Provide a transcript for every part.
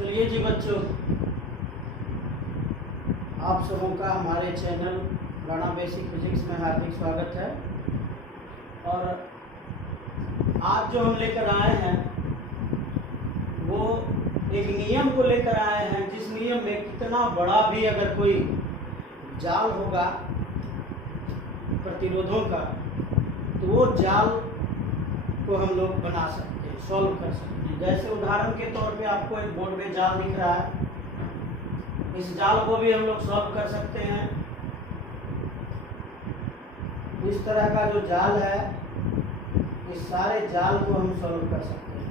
चलिए जी बच्चों, आप सबों का हमारे चैनल राणा बेसिक फिजिक्स में हार्दिक स्वागत है। और आज जो हम लेकर आए हैं वो एक नियम को लेकर आए हैं, जिस नियम में कितना बड़ा भी अगर कोई जाल होगा प्रतिरोधों का, तो वो जाल को हम लोग बना सकते हैं, सॉल्व कर सकते हैं। जैसे उदाहरण के तौर पे आपको एक बोर्ड में जाल दिख रहा है, इस जाल को भी हम लोग सॉल्व कर सकते हैं। इस तरह का जो जाल है, इस सारे जाल को हम सॉल्व कर सकते हैं।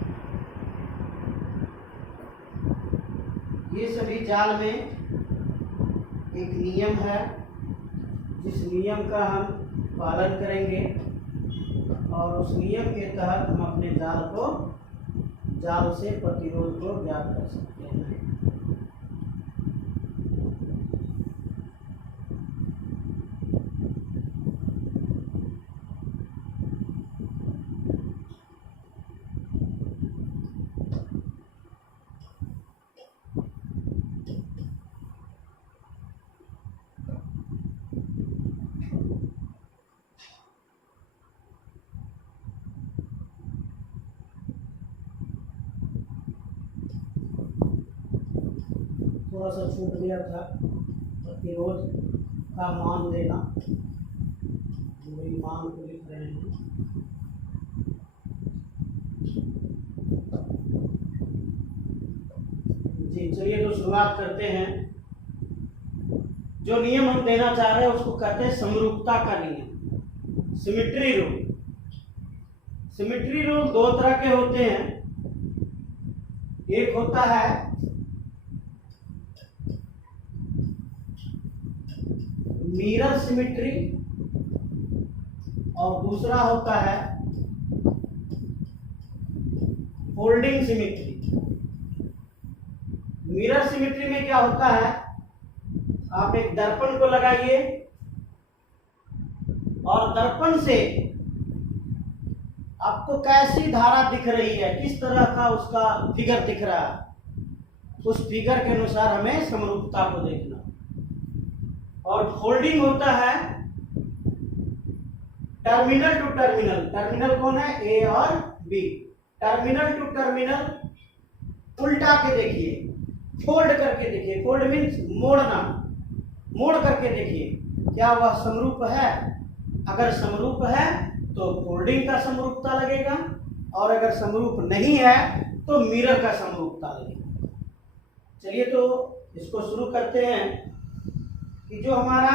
ये सभी जाल में एक नियम है, जिस नियम का हम पालन करेंगे और उस नियम के तहत हम अपने जाल से प्रतिरोध को ज्ञात कर सकते हैं। थोड़ा सा छूट गया था, प्रतिरोध का मान लेना, वही मान को लिख रहे हैं। जी चलिए, तो शुरुआत करते हैं। जो नियम हम देना चाह रहे हैं उसको कहते हैं समरूपता का नियम, सिमेट्री रूल। सिमेट्री रूल दो तरह के होते हैं। एक होता है मिरर सिमेट्री और दूसरा होता है फोल्डिंग सिमेट्री। मिरर सिमेट्री में क्या होता है, आप एक दर्पण को लगाइए और दर्पण से आपको कैसी धारा दिख रही है, किस तरह का उसका फिगर दिख रहा है, उस फिगर के अनुसार हमें समरूपता को देखना। और फोल्डिंग होता है टर्मिनल टू टर्मिनल। टर्मिनल कौन है, ए और बी। टर्मिनल टू टर्मिनल उल्टा के देखिए, फोल्ड करके देखिए। फोल्ड मीन्स मोड़ना, मोड़ करके देखिए क्या वह समरूप है। अगर समरूप है तो फोल्डिंग का समरूपता लगेगा, और अगर समरूप नहीं है तो मिरर का समरूपता लगेगा। चलिए तो इसको शुरू करते हैं कि जो हमारा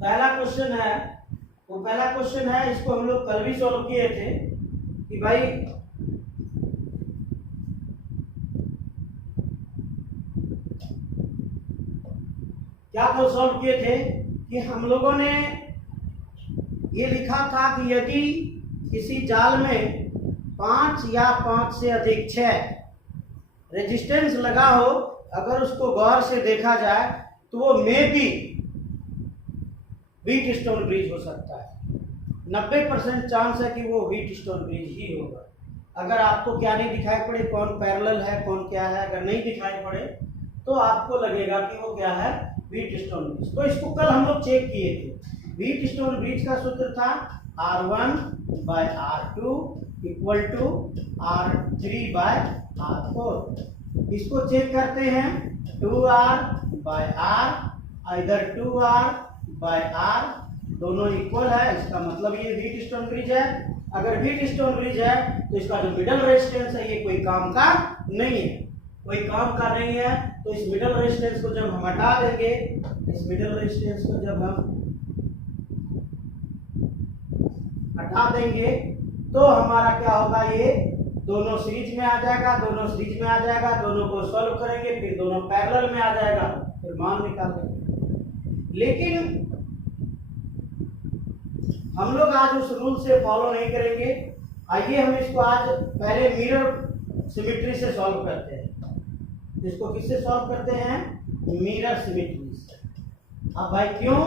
पहला क्वेश्चन है, वो पहला क्वेश्चन है, इसको हम लोग कल भी सॉल्व किए थे कि भाई क्या कल सॉल्व किए थे कि हम लोगों ने ये लिखा था कि यदि किसी जाल में 5 या 5 से अधिक 6 रेजिस्टेंस लगा हो, अगर उसको गौर से देखा जाए तो वो में भी व्हीट स्टोन ब्रिज हो सकता है। 90% चांस है कि वो व्हीट स्टोन ब्रिज ही होगा। अगर आपको क्या नहीं दिखाई पड़े, कौन पैरेलल है कौन क्या है, अगर नहीं दिखाई पड़े तो आपको लगेगा कि वो क्या है, व्हीट स्टोन ब्रिज। तो इसको कल हम लोग चेक किए थे। व्हीट स्टोन ब्रिज का सूत्र था R1/R2 इक्वल टू R3/R4। इसको चेक करते हैं, 2R/R इधर 2R/R दोनों इक्वल है, इसका मतलब ये व्हीट स्टोन ब्रिज है। अगर व्हीट स्टोन ब्रिज है तो इसका जो मिडल रेजिस्टेंस है ये कोई काम का नहीं है, कोई काम का नहीं है। तो इस मिडल रेजिस्टेंस को जब हम हटा देंगे, इस मिडल रेजिस्टेंस को जब हम हटा देंगे तो हमारा क्या होगा, ये दोनों सीरीज में आ जाएगा, दोनों सीरीज में आ जाएगा, दोनों को सॉल्व करेंगे, फिर दोनों पैरेलल में आ जाएगा, फिर मान निकाल लेंगे। लेकिन हम लोग आज उस रूल से फॉलो नहीं करेंगे। आइए हम इसको आज पहले मिरर सिमेट्री से सॉल्व करते हैं। इसको किससे सॉल्व करते हैं, मिरर सिमेट्री से। अब भाई क्यों,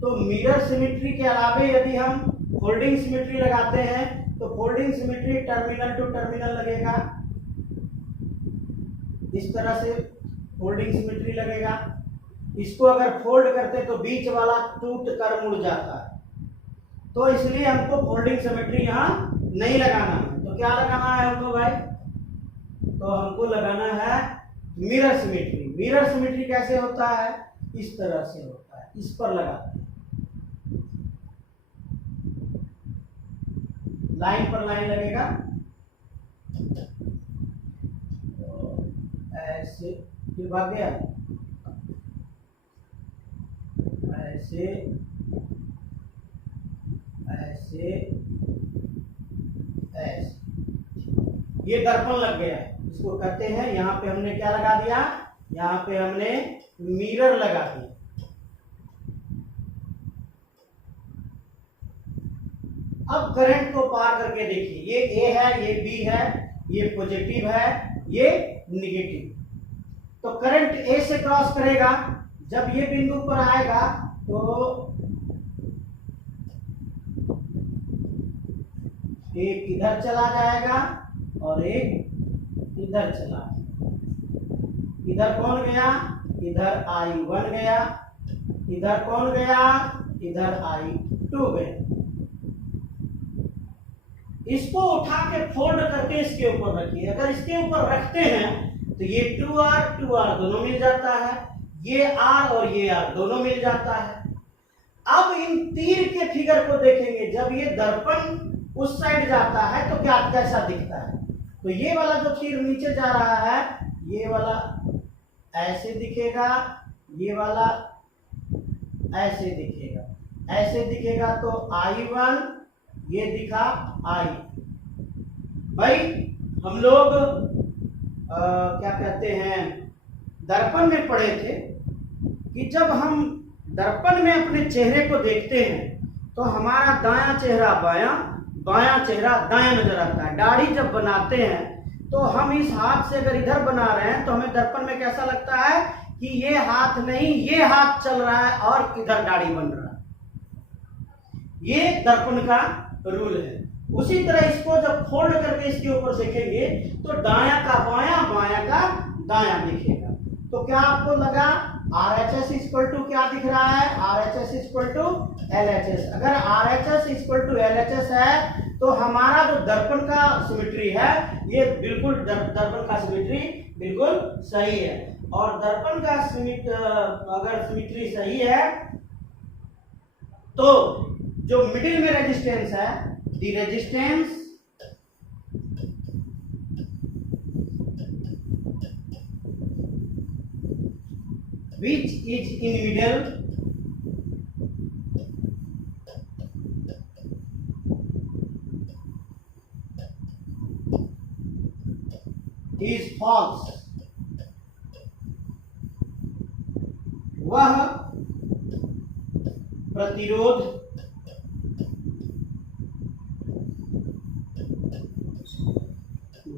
तो मिरर सिमेट्री के अलावे यदि हम फोल्डिंग सिमेट्री लगाते हैं तो folding symmetry terminal to terminal लगेगा, इस तरह से फोल्डिंग सिमेट्री लगेगा। इसको अगर फोल्ड करते तो बीच वाला टूट कर मुड़ जाता है, तो इसलिए हमको फोल्डिंग सिमेट्री यहाँ नहीं लगाना है। तो क्या लगाना है हमको भाई? तो हमको लगाना है मिरर सिमेट्री। मिरर सिमेट्री कैसे होता है? इस तरह से होता है, इस पर लगाते हैं, लाइन पर लाइन लगेगा, ऐसे फिर भाग गया, ऐसे ऐसे ऐसे, ये दर्पण लग गया। इसको कहते हैं, यहाँ पे हमने क्या लगा दिया? यहाँ पे हमने मिरर लगा दिया। अब करंट को पार करके देखिए, ये ए है, ये बी है, ये पॉजिटिव है, ये निगेटिव। तो करंट ए से क्रॉस करेगा, जब ये बिंदु पर आएगा तो एक इधर चला जाएगा और एक इधर चला। इधर कौन गया? इधर I1 गया। इधर कौन गया? इधर I2 गया। इसको उठा के फोल्ड करके इसके ऊपर रखिए। अगर इसके ऊपर रखते हैं तो ये 2R दोनों मिल जाता है, ये R और ये R दोनों मिल जाता है। अब इन तीर के फिगर को देखेंगे, जब ये दर्पण उस साइड जाता है तो क्या कैसा दिखता है? तो ये वाला जो तीर नीचे जा रहा है, ये वाला ऐसे दिखेगा, ये वाला ऐसे दिखेगा, ऐसे दिखेगा। तो I1 ये दिखा I। भाई हम लोग क्या कहते हैं, दर्पण में पढ़े थे कि जब हम दर्पण में अपने चेहरे को देखते हैं तो हमारा दायां चेहरा बायां, बायां चेहरा दायां नजर आता है। दाढ़ी जब बनाते हैं तो हम इस हाथ से अगर इधर बना रहे हैं तो हमें दर्पण में कैसा लगता है कि ये हाथ नहीं, ये हाथ चल रहा है और इधर दाढ़ी बन रहा है। ये दर्पण का रूल है। उसी तरह इसको जब फोल्ड करके इसके ऊपर देखेंगे तो दायां का बायां, बायां का दायां दिखेगा। तो क्या आपको लगा? RHS इक्वल टू क्या दिख रहा है? RHS equal to LHS। अगर RHS इक्वल टू LHS है तो हमारा जो दर्पण का सिमेट्री है, ये बिल्कुल दर्पण का सिमेट्री बिल्कुल सही है। और दर्पण का अगर सिमेट्री सही है तो जो मिडिल में रेजिस्टेंस है, the resistance which is in middle is false। वह प्रतिरोध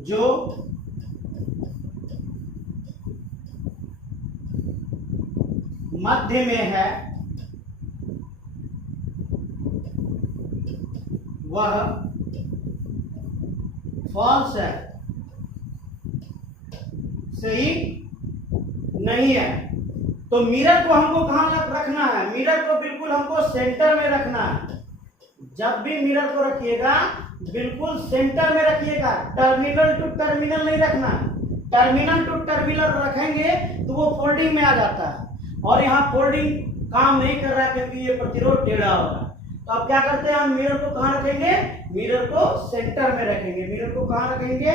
जो मध्य में है वह फॉल्स है, सही नहीं है। तो मिरर को हमको कहां रखना है? मिरर को बिल्कुल हमको सेंटर में रखना है। जब भी मिरर को रखिएगा बिल्कुल सेंटर में रखिएगा, टर्मिनल टू टर्मिनल नहीं रखना। टर्मिनल टू टर्मिनल रखेंगे तो वो फोल्डिंग में आ जाता है, और यहाँ फोल्डिंग काम नहीं कर रहा है क्योंकि ये प्रतिरोध टेढ़ा हो रहा है। तो अब क्या करते हैं, हम मिरर को कहाँ रखेंगे? मिरर को सेंटर में रखेंगे। मिरर को कहाँ रखेंगे?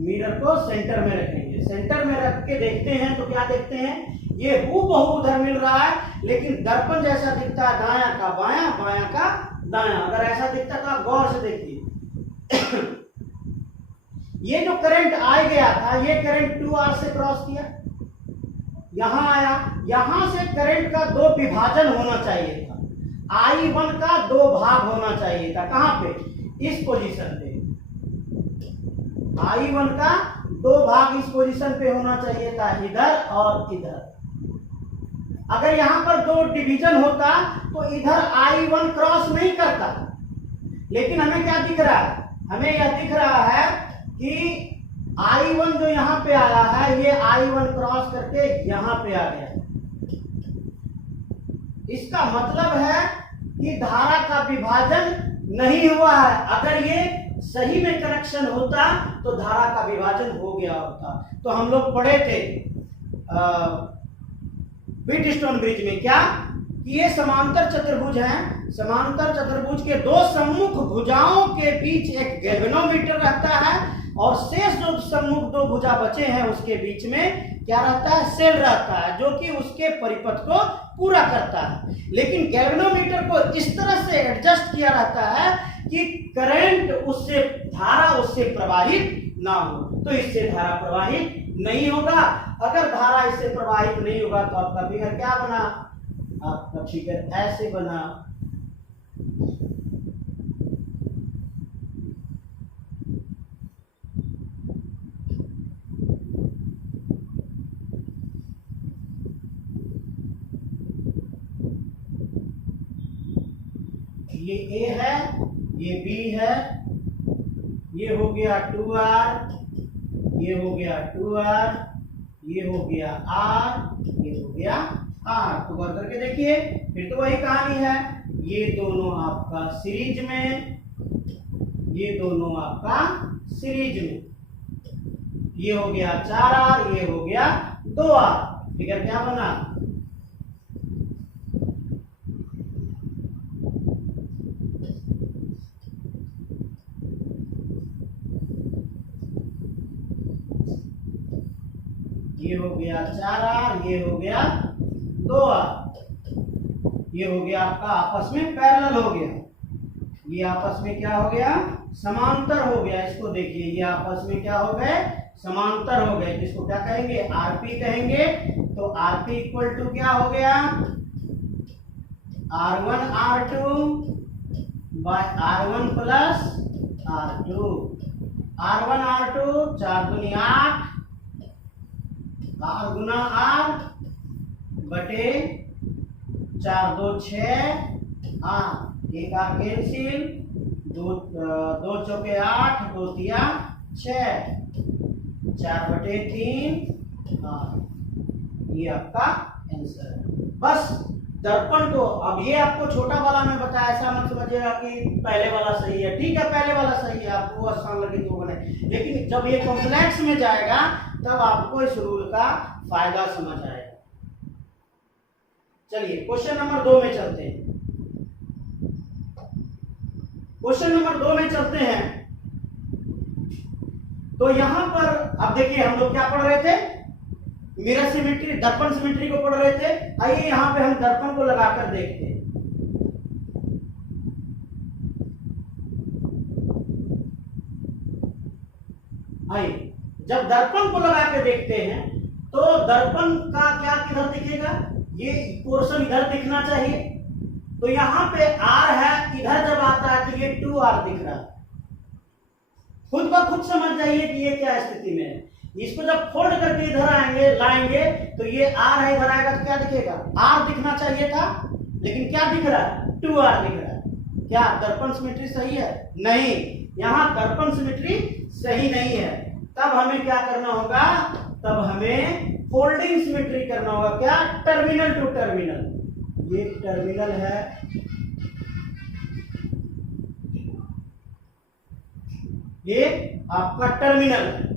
मिरर को सेंटर में रखेंगे। सेंटर में रख के देखते हैं तो क्या देखते हैं? ये हूबहू उधर मिल रहा है, लेकिन दर्पण जैसा दिखता है, दायां का बायां, बायां का दायां। अगर ऐसा दिखता तो आप गौर से देखिए। ये जो करंट आ गया था, ये करंट 2R से क्रॉस किया, यहां आया। यहां से करंट का दो विभाजन होना चाहिए था, I1 का दो भाग होना चाहिए था। कहां पे? इस पोजीशन पे। I1 का दो भाग इस पोजीशन पे होना चाहिए था, इधर और इधर। अगर यहां पर दो डिवीजन होता तो इधर I1 क्रॉस नहीं करता। लेकिन हमें क्या दिख रहा है? हमें यह दिख रहा है कि I1 जो यहां पे आया है, ये I1 क्रॉस करके यहां पे आ गया। इसका मतलब है कि धारा का विभाजन नहीं हुआ है। अगर ये सही में कनेक्शन होता तो धारा का विभाजन हो गया होता। तो हम लोग पढ़े थे व्हीटस्टोन ब्रिज में क्या कि ये समांतर चतुर्भुज है। समांतर चतुर्भुज के दो सम्मुख भुजाओं के बीच एक गैल्वेनोमीटर रहता है और शेष जो सम्मुख दो भुजा बचे हैं उसके बीच में क्या रहता है, सेल रहता है, जो कि उसके परिपथ को पूरा करता है। लेकिन गैल्वेनोमीटर को इस तरह से एडजस्ट किया रहता है कि करंट उससे, धारा उससे प्रवाहित ना हो। तो इससे धारा प्रवाहित नहीं होगा। अगर धारा इससे प्रवाहित नहीं होगा तो आपका फिगर क्या बना, आपका फिगर ऐसे बना। ये A है, ये B है, ये हो गया 2R, ये हो गया 2R, ये हो गया R, ये हो गया R। तो बात करके देखिए, फिर तो वही कहानी है। ये दोनों आपका सीरीज में, ये दोनों आपका सीरीज में। ये हो गया 4R, ये हो गया 2R। फिगर क्या बना, ये हो गया 4R, ये हो गया 2R। ये हो गया आपका आपस में पैरेलल हो गया। ये आपस में क्या हो गया, समांतर हो गया। इसको देखिए, ये आपस में क्या हो गए, समांतर हो गए। जिसको क्या कहेंगे, आरपी कहेंगे। तो आरपी इक्वल टू क्या हो गया, R1 R2 bye R1 plus R2। R1 R2 4 दूनी 8, R गुना R बटे 4 2 6 R। एक R कैंसिल, दो चौके 8, 2 तिया 6, 4 बटे 3 R। ये आपका आंसर है। बस दर्पण को, अब ये आपको छोटा वाला में बताया, ऐसा मत समझिएगा कि पहले वाला सही है। ठीक है, पहले वाला सही है, आपको आसान लगे तो बने, लेकिन जब ये कॉम्प्लेक्स में जाएगा तब आपको इस रूल का फायदा समझ आएगा। चलिए क्वेश्चन नंबर 2 में चलते हैं। क्वेश्चन नंबर 2 में चलते हैं। तो यहां पर अब देखिए, हम लोग क्या पढ़ रहे थे, मिरर सिमेट्री, दर्पण सिमेट्री को पढ़ रहे थे। आइए यहां पे हम दर्पण को लगाकर देखते हैं। आइए, जब दर्पण को लगा के देखते हैं तो दर्पण का क्या किधर दिखेगा, ये पोर्शन इधर दिखना चाहिए। तो यहां पे R है, इधर जब आता है तो ये 2R दिख रहा है। खुद ब खुद समझ जाइए कि ये क्या स्थिति में है। इसको जब फोल्ड करके इधर आएंगे, लाएंगे, तो ये R है, इधर आएगा तो क्या दिखेगा, R दिखना चाहिए था, लेकिन क्या दिख रहा है, 2R दिख रहा है। क्या दर्पण सिमेट्री सही है? नहीं, यहां दर्पण सिमेट्री सही नहीं है। तब हमें क्या करना होगा, तब हमें फोल्डिंग सिमेट्री करना होगा। क्या, टर्मिनल टू टर्मिनल। ये टर्मिनल है, ये आपका टर्मिनल है।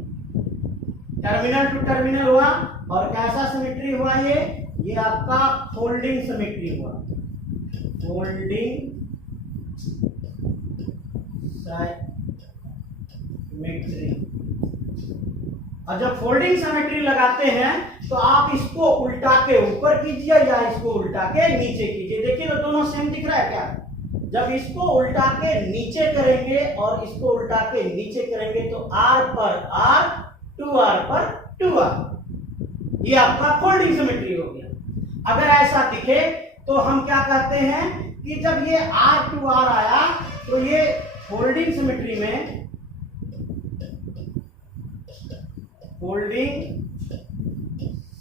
टर्मिनल टू टर्मिनल हुआ, और कैसा सिमेट्री हुआ ये आपका फोल्डिंग सिमेट्री हुआ। Folding symmetry. और जब फोल्डिंग सिमेट्री लगाते हैं तो आप इसको उल्टा के ऊपर कीजिए या इसको उल्टा के नीचे कीजिए। देखिए तो दोनों सेम दिख रहा है क्या। जब इसको उल्टा के नीचे करेंगे और इसको उल्टा के नीचे करेंगे तो R पर R, 2R पर 2R, ये आपका फोल्डिंग सिमेट्री हो गया। अगर ऐसा दिखे तो हम क्या कहते हैं कि जब ये R 2R आया तो ये फोल्डिंग सिमेट्री में, फोल्डिंग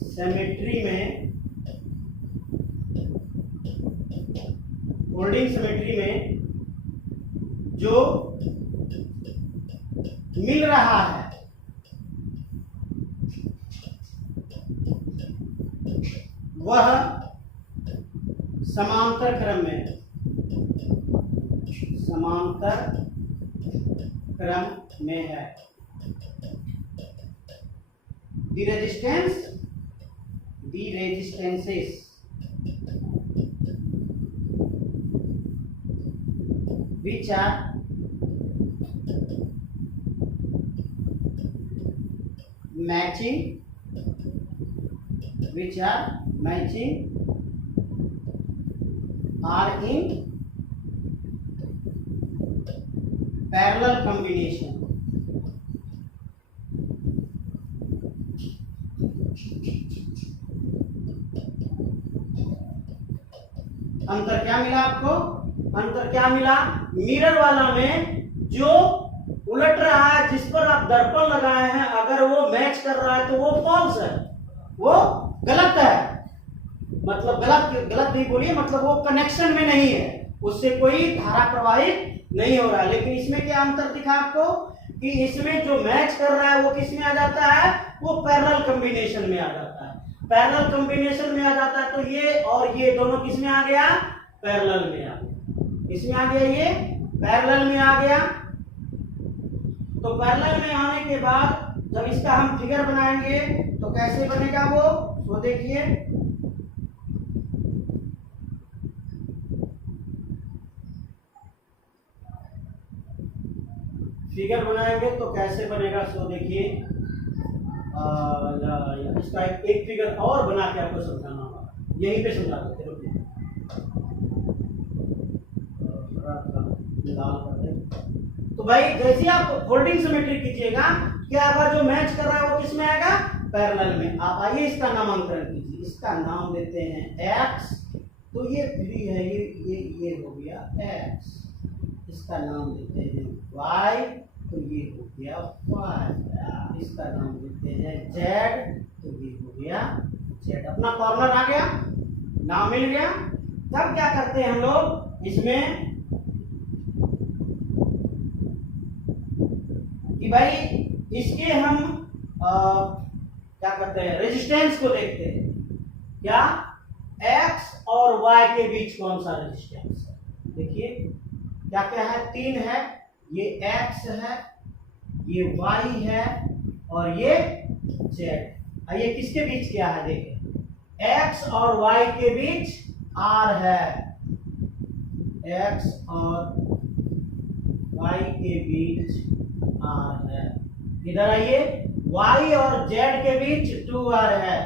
सिमेट्री में, फोल्डिंग सिमेट्री में जो मिल रहा है वह समांतर क्रम में है, समांतर क्रम में है। The resistances which are matching are in parallel combination। अंतर क्या मिला आपको? अंतर क्या मिला? मिरर वाला में जो उलट रहा है, जिस पर आप दर्पण लगाए हैं, अगर वो मैच कर रहा है तो वो फॉल्स है, वो गलत है। मतलब गलत नहीं बोलिए, मतलब वो कनेक्शन में नहीं है, उससे कोई धारा प्रवाहित नहीं हो रहा है। लेकिन इसमें क्या अंतर दिखा आपको कि इसमें जो मैच कर रहा है वो किस में आ जाता है? वो पैरेलल कॉम्बिनेशन में आ जाता है। पैरेलल कॉम्बिनेशन में आ जाता है तो ये और ये दोनों किस में आ गया? पैरेलल में आ गया। इसमें आ गया, ये पैरेलल में आ गया। तो पैरेलल में आने के बाद जब इसका हम फिगर बनाएंगे तो कैसे बनेगा वो? तो देखिए, फिगर बनाएंगे तो कैसे बनेगा? सो देखिए, इसका एक फिगर और बना के आपको समझाना होगा, यहीं पे समझा देते हैं। तो भाई जैसे आप फोल्डिंग सिमेट्री कीजिएगा, क्या होगा? जो मैच कर रहा है वो किस में आएगा? पैरेलल में। आप आइए इसका नामकरण कीजिए, इसका नाम देते हैं x। तो ये 3 है, ये हो गया x। इसका नाम देते हैं y, तो ये हो गया y। इसका नाम देते हैं z, तो ये हो गया z। अपना कॉर्नर आ गया, नाम मिल गया। तब क्या करते हैं हम लोग इसमें कि भाई इसके हम क्या करते हैं? रेजिस्टेंस को देखते हैं। क्या x और y के बीच कौन सा रेजिस्टेंस है? देखिए क्या क्या है? 3 है, ये x है, ये y है और ये z। ये किसके बीच क्या है? देखिए x और y के बीच r है, x और y के बीच r है। इधर आइए, y और z के बीच 2r है,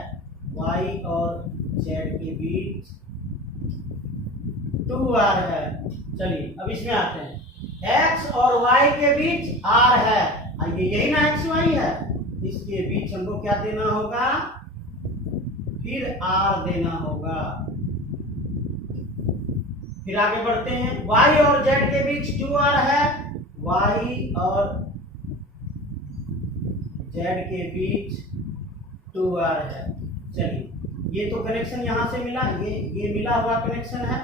y और z के बीच 2r है। चलिए अब इसमें आते हैं, x और y के बीच r है, आइए यही ना x y है, इसके बीच हमको क्या देना होगा? फिर r देना होगा। फिर आगे बढ़ते हैं, y और z के बीच 2r है, y और z के बीच 2r है। चलिए ये तो कनेक्शन यहां से मिला, ये मिला हुआ कनेक्शन है।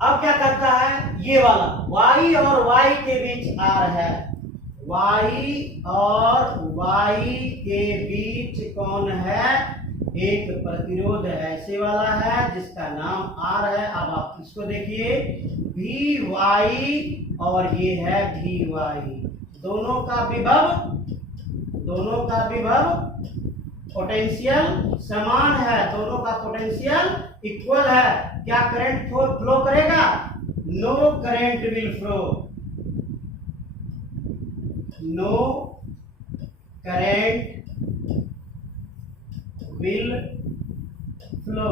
अब क्या करता है? ये वाला y और y के बीच r है, y और y के बीच कौन है? एक प्रतिरोध ऐसे वाला है जिसका नाम r है। अब आप इसको देखिए, vy और ये है vy, दोनों का विभव पोटेंशियल समान है, दोनों का पोटेंशियल इक्वल है। क्या करंट फ्लो करेगा? No current will flow, no current will flow.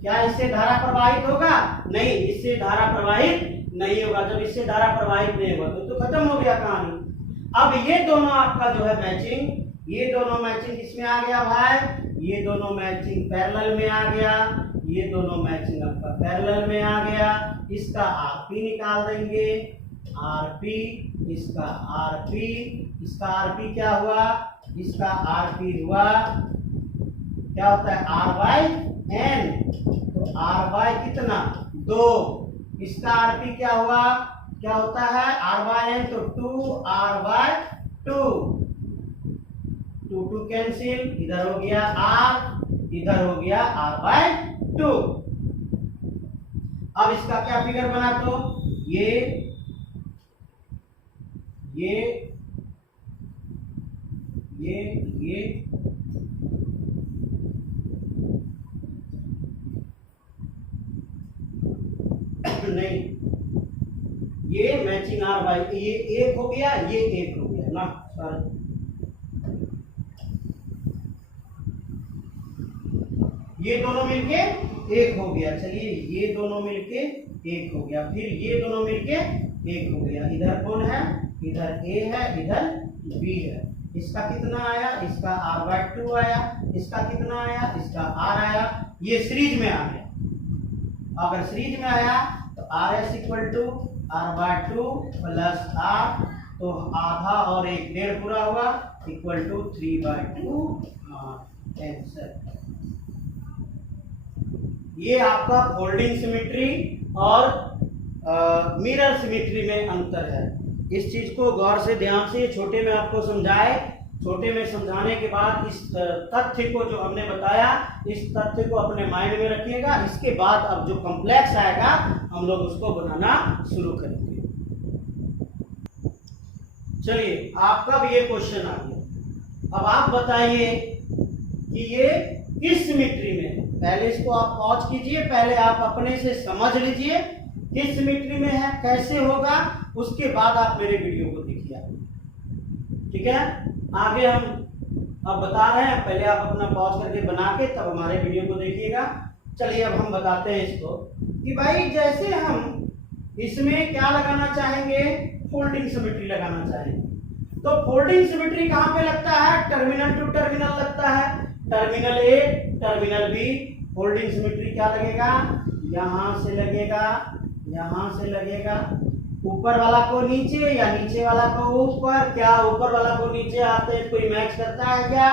क्या इससे धारा प्रवाहित होगा? नहीं, इससे धारा प्रवाहित नहीं होगा। जब इससे धारा प्रवाहित नहीं होगा तो खत्म हो गया कहानी। अब ये दोनों आपका जो है मैचिंग, ये दोनों मैचिंग इसमें आ गया भाई, ये दोनों मैचिंग पैरेलल में आ गया, ये दोनों मैचिंग आपका पैरेलल में आ गया। इसका आरपी निकाल देंगे, आरपी, इसका आरपी, इसका आरपी क्या हुआ? इसका आरपी हुआ क्या होता है? R by N. तो आर बाई कितना? 2। इसका आरपी क्या हुआ? क्या होता है? आर बाई एन, तो 2r बाई 2, 2 कैंसिल, इधर हो गया r, इधर हो गया r/2। अब इसका क्या फिगर बना, तो ये नहीं, ये मैचिंग ये एक हो गया, ये एक हो गया ना, सॉरी, ये दोनों मिलके एक हो गया। चलिए ये दोनों मिलके एक हो गया, फिर ये दोनों मिलके एक हो गया। इधर कौन है, इधर a है, इधर b है। इसका कितना आया, इसका r/2 आया। इसका कितना आया, इसका r आया। ये सीरीज में आ गया। अगर सीरीज में आया तो RS = r/2 प्लस r, तो आधा और एक डेढ़ पूरा हुआ, इक्वल टू 3/2 आंसर। ये आपका फोल्डिंग सिमेट्री और मिरर सिमेट्री में अंतर है। इस चीज को गौर से ध्यान से छोटे में आपको समझाए, छोटे में समझाने के बाद इस तथ्य को जो हमने बताया, इस तथ्य को अपने माइंड में रखिएगा। इसके बाद अब जो कॉम्प्लेक्स आएगा हम लोग उसको बनाना शुरू करेंगे। चलिए आपका भी ये क्वेश्चन आ गया। अब आप बताइए कि ये किस सिमेट्री में, पहले इसको आप पॉज कीजिए, पहले आप अपने से समझ लीजिए किस सिमेट्री में है, कैसे होगा, उसके बाद आप मेरे वीडियो को देखिए। ठीक है, आगे हम अब बता रहे हैं, पहले आप अपना पॉज करके बना के तब हमारे वीडियो को देखिएगा। चलिए अब हम बताते हैं इसको कि भाई जैसे हम इसमें क्या लगाना चाहेंगे, फोल्डिंग सिमेट्री लगाना चाहेंगे। तो फोल्डिंग सिमेट्री कहां पे लगता है, टर्मिनल टू टर्मिनल लगता है, terminal A terminal B। Folding symmetry क्या लगेगा, यहां से लगेगा, यहां से लगेगा, ऊपर वाला को नीचे या नीचे वाला को ऊपर। क्या ऊपर वाला को नीचे आते कोई मैच करता है क्या,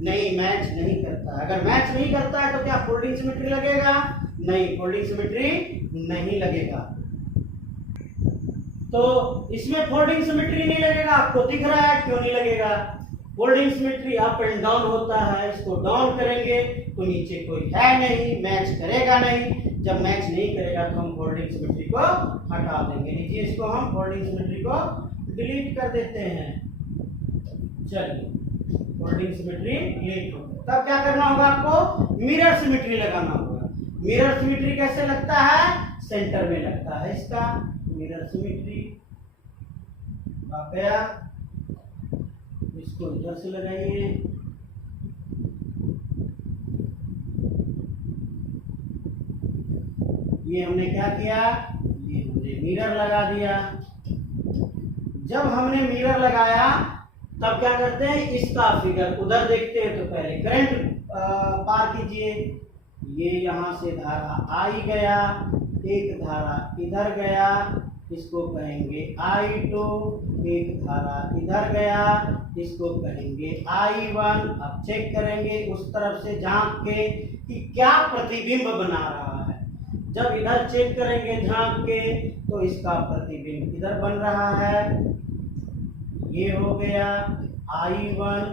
नहीं, मैच नहीं करता। अगर मैच नहीं करता है तो क्या फोल्डिंग सिमेट्री लगेगा, नहीं, फोल्डिंग सिमेट्री नहीं लगेगा। तो इसमें फोल्डिंग सिमेट्री नहीं लगेगा, आपको दिख रहा है क्यों नहीं लगेगा। Folding symmetry up and down होता है, इसको डाउन करेंगे तो नीचे कोई है नहीं, मैच करेगा नहीं। जब मैच नहीं करेगा तो हम फोल्डिंग सिमेट्री को हटा देंगे। लीजिए इसको हम फोल्डिंग सिमेट्री को डिलीट कर देते हैं। चलिए फोल्डिंग सिमेट्री डिलीट हो गया। तब क्या करना होगा, आपको मिरर सिमेट्री लगाना होगा। मिरर सिमेट्री कैसे लगता है, सेंटर में लगता है इसका मिरर सिमेट्री। आ गया, इसको इधर से लगाइए, ये हमने क्या किया, ये हमने मिरर लगा दिया। जब हमने मिरर लगाया तब क्या करते हैं, इसका फिगर उधर देखते हैं। तो पहले करंट पार कीजिए, ये यहां से धारा आई गया, एक धारा इधर गया, इसको कहेंगे I2, एक धारा इधर गया, इसको कहेंगे I1। अब चेक करेंगे उस तरफ से झांक के कि क्या प्रतिबिंब बना रहा है। जब इधर चेक करेंगे झांक के तो इसका प्रतिबिंब इधर बन रहा है, ये हो गया I1।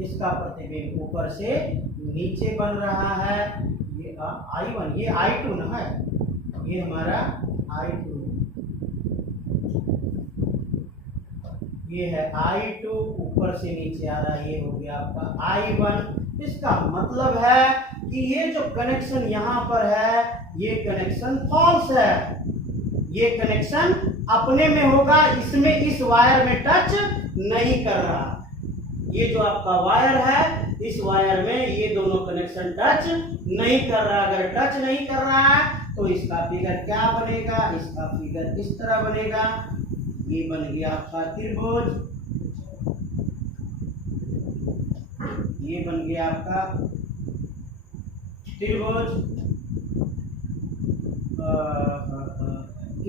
इसका प्रतिबिंब ऊपर से नीचे बन रहा है, ये I1, ये I2 ना है, ये हमारा I2, ये है I2, ऊपर से नीचे आ रहा है, ये हो गया आपका I1। इसका मतलब है कि ये जो कनेक्शन यहाँ पर है ये कनेक्शन फॉल्स है, ये कनेक्शन अपने में होगा, इसमें इस वायर में टच नहीं कर रहा। ये जो आपका वायर है, इस वायर में ये दोनों कनेक्शन टच नहीं कर रहा। अगर टच नहीं कर रहा है तो इसका फिगर क्या बनेगा, इसका फिगर इस तरह बनेगा। ये बन गया आपका त्रिभुज, ये बन गया आपका त्रिभुज।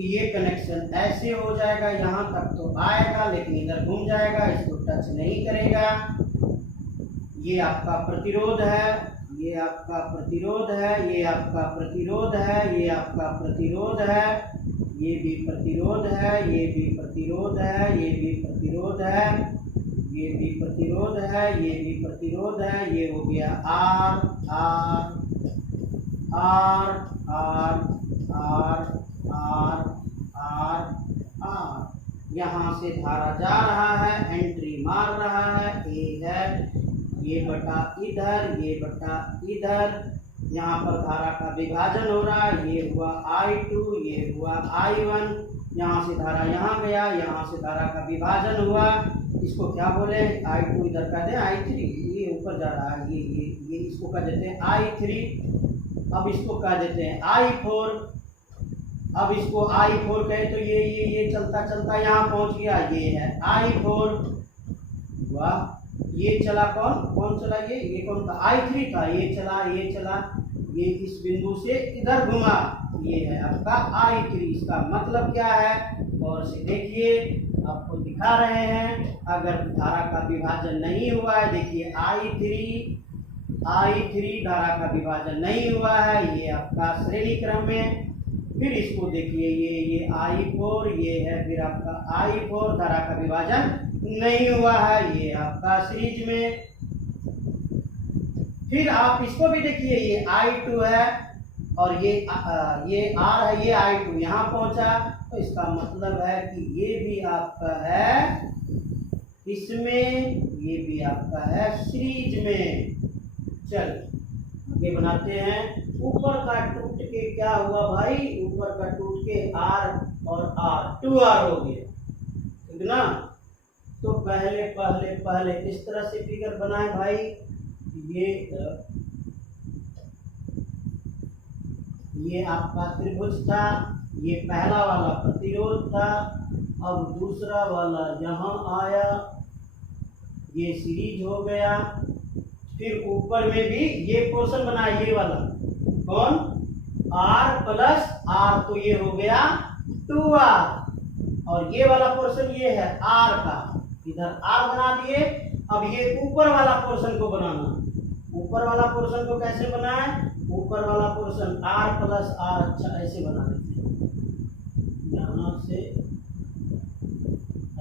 ये कनेक्शन ऐसे हो जाएगा, यहाँ तक तो आएगा लेकिन इधर घूम जाएगा, इसको टच नहीं करेगा। ये आपका प्रतिरोध है, ये आपका प्रतिरोध है, ये आपका प्रतिरोध है, ये आपका प्रतिरोध है, ये भी प्रतिरोध है, ये भी प्रतिरोध है, ये भी प्रतिरोध है, ये भी प्रतिरोध है, ये भी प्रतिरोध है, ये हो गया R R R R R R R R. यहाँ से धारा जा रहा है, एंट्री मार रहा है, ए है, ये बटा इधर, ये बटा इधर, यहाँ पर धारा का विभाजन हो रहा है, ये हुआ I2, ये हुआ I1, यहाँ से धारा यहाँ गया, यहाँ से धारा का विभाजन हुआ, इसको क्या बोले, I2 इधर कह दें I3, ये ऊपर जा रहा है, ये इसको कह देते हैं I3, अब इसको कह देते हैं I4, अब इसको I4 कहे तो ये चलता चलता यहाँ पहुँच गया, ये है I4, वाह, ये चला कौन चला, ये कौन था, I3 था, ये चला, ये इस बिंदु से इधर घुमा, ये है आपका I3। इसका मतलब क्या है, और से देखिए, आपको दिखा रहे हैं, अगर धारा का विभाजन नहीं हुआ है, देखिए I3 धारा का विभाजन नहीं हुआ है, ये आपका श्रेणी क्रम में, फिर इसको देखिए, ये I4, ये है फिर आपका I4, धारा का विभाजन नहीं हुआ है, ये आपका सीरीज में। फिर आप इसको भी देखिए, ये I2 है और ये R है, ये I2 यहाँ पहुंचा, तो इसका मतलब है कि ये भी आपका है इसमें, ये भी आपका है सीरीज में। चल आगे बनाते हैं। ऊपर का टूट के क्या हुआ भाई, ऊपर का टूट के R और R 2R हो गया, ठीक ना। तो पहले इस तरह से फिगर बनाए भाई, ये आपका त्रिभुज था, ये पहला वाला प्रतिरोध था, अब दूसरा वाला यहाँ आया, ये सीरीज हो गया, फिर ऊपर में भी ये पोर्शन बना, ये वाला कौन R प्लस R, तो ये हो गया 2R, और ये वाला पोर्शन ये है R का, इधर R बना दिए। अब ये ऊपर वाला पोर्शन को बनाना, ऊपर वाला पोर्शन को कैसे बनाए, ऊपर वाला पोर्शन R प्लस R, अच्छा ऐसे बना देते हैं, यहाँ से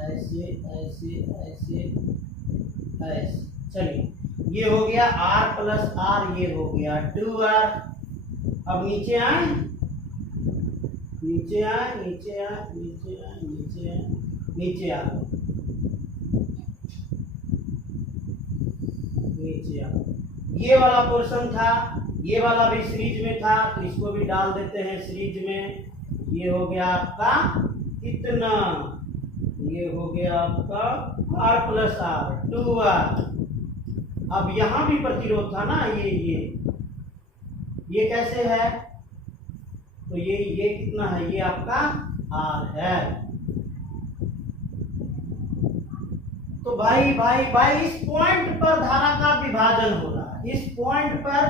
ऐसे ऐसे ऐसे ऐसे, चलिए ये हो गया R प्लस R, ये हो गया 2R। अब नीचे आए, नीचे आए, नीचे आए, नीचे आए, नीचे आए, नीचे आ, नीचे आ, ये वाला पोर्शन था, ये वाला भी सीरीज में था, तो इसको भी डाल देते हैं सीरीज में। ये हो गया आपका कितना, ये हो गया आपका R प्लस R 2R। अब यहाँ भी प्रतिरोध था ना, ये कैसे है, तो ये कितना है, ये आपका R है। तो भाई इस पॉइंट पर धारा का विभाजन हो रहा है, इस पॉइंट पर,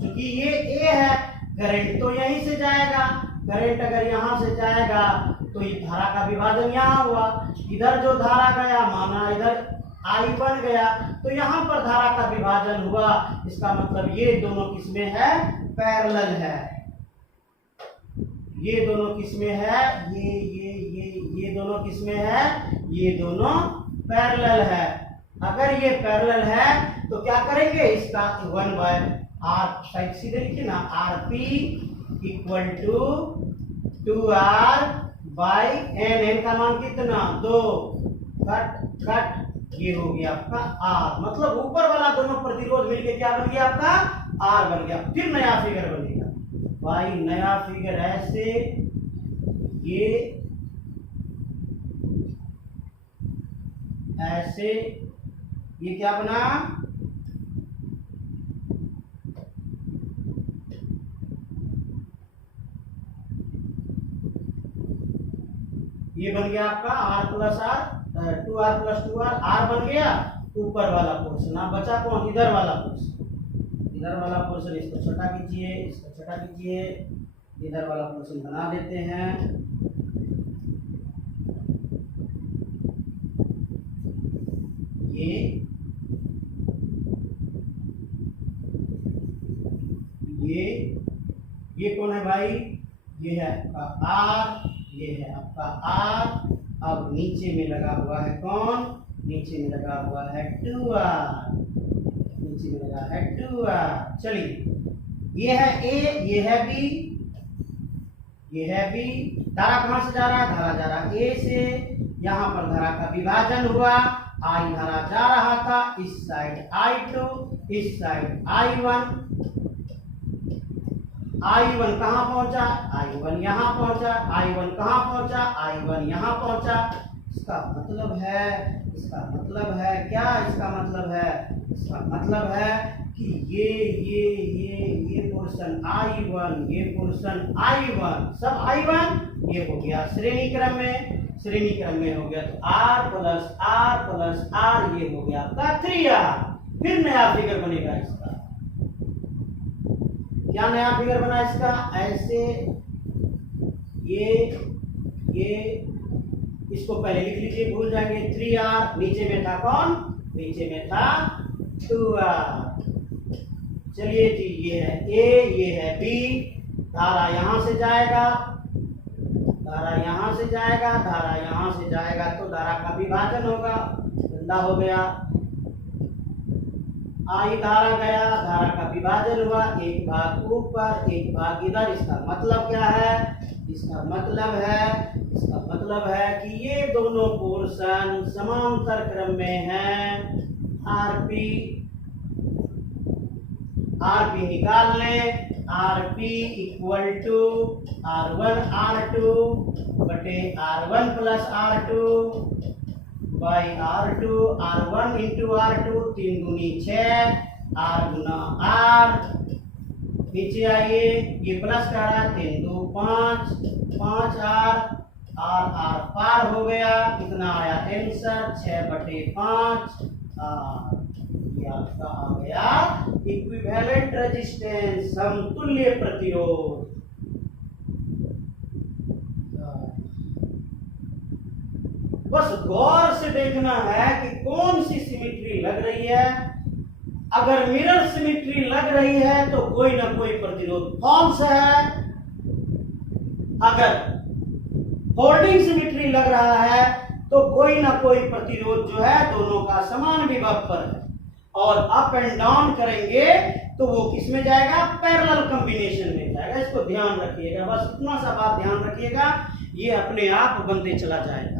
क्योंकि ये A है, करंट तो यहीं से जाएगा, करंट अगर यहाँ से जाएगा तो ये धारा का विभाजन यहाँ हुआ, इधर जो धारा गया माना इधर I बन गया, तो यहाँ पर धारा का विभाजन हुआ, इसका मतलब ये दोनों किसमें है, पैरेलल है, ये दोनों किसमें है, ये दोनों किसमें है, ये दोनों पैरेलल है। अगर ये पैरेलल है तो क्या करेंगे, इसका 1/r साइड सीधे लिखिए ना, Rp इक्वल टू 2R/n का मान कितना 2, कट, ये हो गया आपका R, मतलब ऊपर वाला दोनों प्रतिरोध मिलके क्या बन गया आपका R बन गया। फिर नया फिगर बनेगा भाई, नया फिगर ऐसे, ये ऐसे, ये क्या बना, ये बन गया आपका R plus R, 2R plus 2R, R बन गया ऊपर वाला पोर्शन। अब बचा कौन, इधर वाला पोर्शन, इधर वाला पोर्शन, इसको छोटा कीजिए, इसको छोटा कीजिए, इधर वाला पोर्शन बना देते हैं। ये कौन है भाई, ये है आपका R, ये है आपका R। अब नीचे में लगा हुआ है कौन, नीचे में लगा हुआ है 2r, नीचे में लगा है 2r। चलिए ये है a, ये है b, ये है b। धारा कहां से जा रहा है? धारा जा रहा है a से। यहां पर धारा का विभाजन हुआ, I धारा जा रहा था इस साइड I2, इस साइड I1। I1 कहां पहुंचा? I1 यहां पहुंचा। I1 कहां पहुंचा? I1 यहां पहुंचा। इसका मतलब है, इसका मतलब है क्या? इसका मतलब है, इसका मतलब है कि ये पोर्शन I1, ये पोर्शन I1, सब I1 ये हो गया श्रेणी क्रम में, श्रेणी क्रम में हो गया। तो R प्लस R ये हो गया आपका 3R। फिर नया फिगर बनेगा इसका। क्या नया फिगर बना इसका? ऐसे ये इसको पहले लिख लीजिए, भूल जाएंगे। 3R नीचे में था कौन? नीचे में था 2R। चलिए जी, ये है A, ये है B। धारा यहां से जाएगा, धारा यहां से जाएगा, धारा यहां से जाएगा, तो धारा का विभाजन होगा। गंदा हो गया, I धारा गया, धारा का विभाजन हुआ, एक भाग ऊपर एक भाग इधर। इसका मतलब क्या है? इसका मतलब है कि ये दोनों पोर्शन समांतर क्रम में हैं। आरपी निकाल लें। RP equal to R1 R2 बटे R1 plus R2 by R2। R1 into R2 3 दूनी 6, R गुना R। नीचे आइए, ये प्लस का रहा, 3 2 5, 5R। R पार हो गया, कितना आया आंसर? 6 बटे 5 R। ये आपका आ गया इक्विवेलेंट रेजिस्टेंस, समतुल्य प्रतिरोध। बस गौर से देखना है कि कौन सी सिमेट्री लग रही है। अगर मिरर सिमेट्री लग रही है तो कोई ना कोई प्रतिरोध फॉल्स है। अगर फोल्डिंग सिमेट्री लग रहा है तो कोई ना कोई प्रतिरोध जो है दोनों का समान विभव पर है। और अप एंड डाउन करेंगे तो वो किस में जाएगा? पैरेलल कॉम्बिनेशन में जाएगा। इसको ध्यान रखिएगा, बस इतना सा बात ध्यान रखिएगा, ये अपने आप बनते चला जाएगा।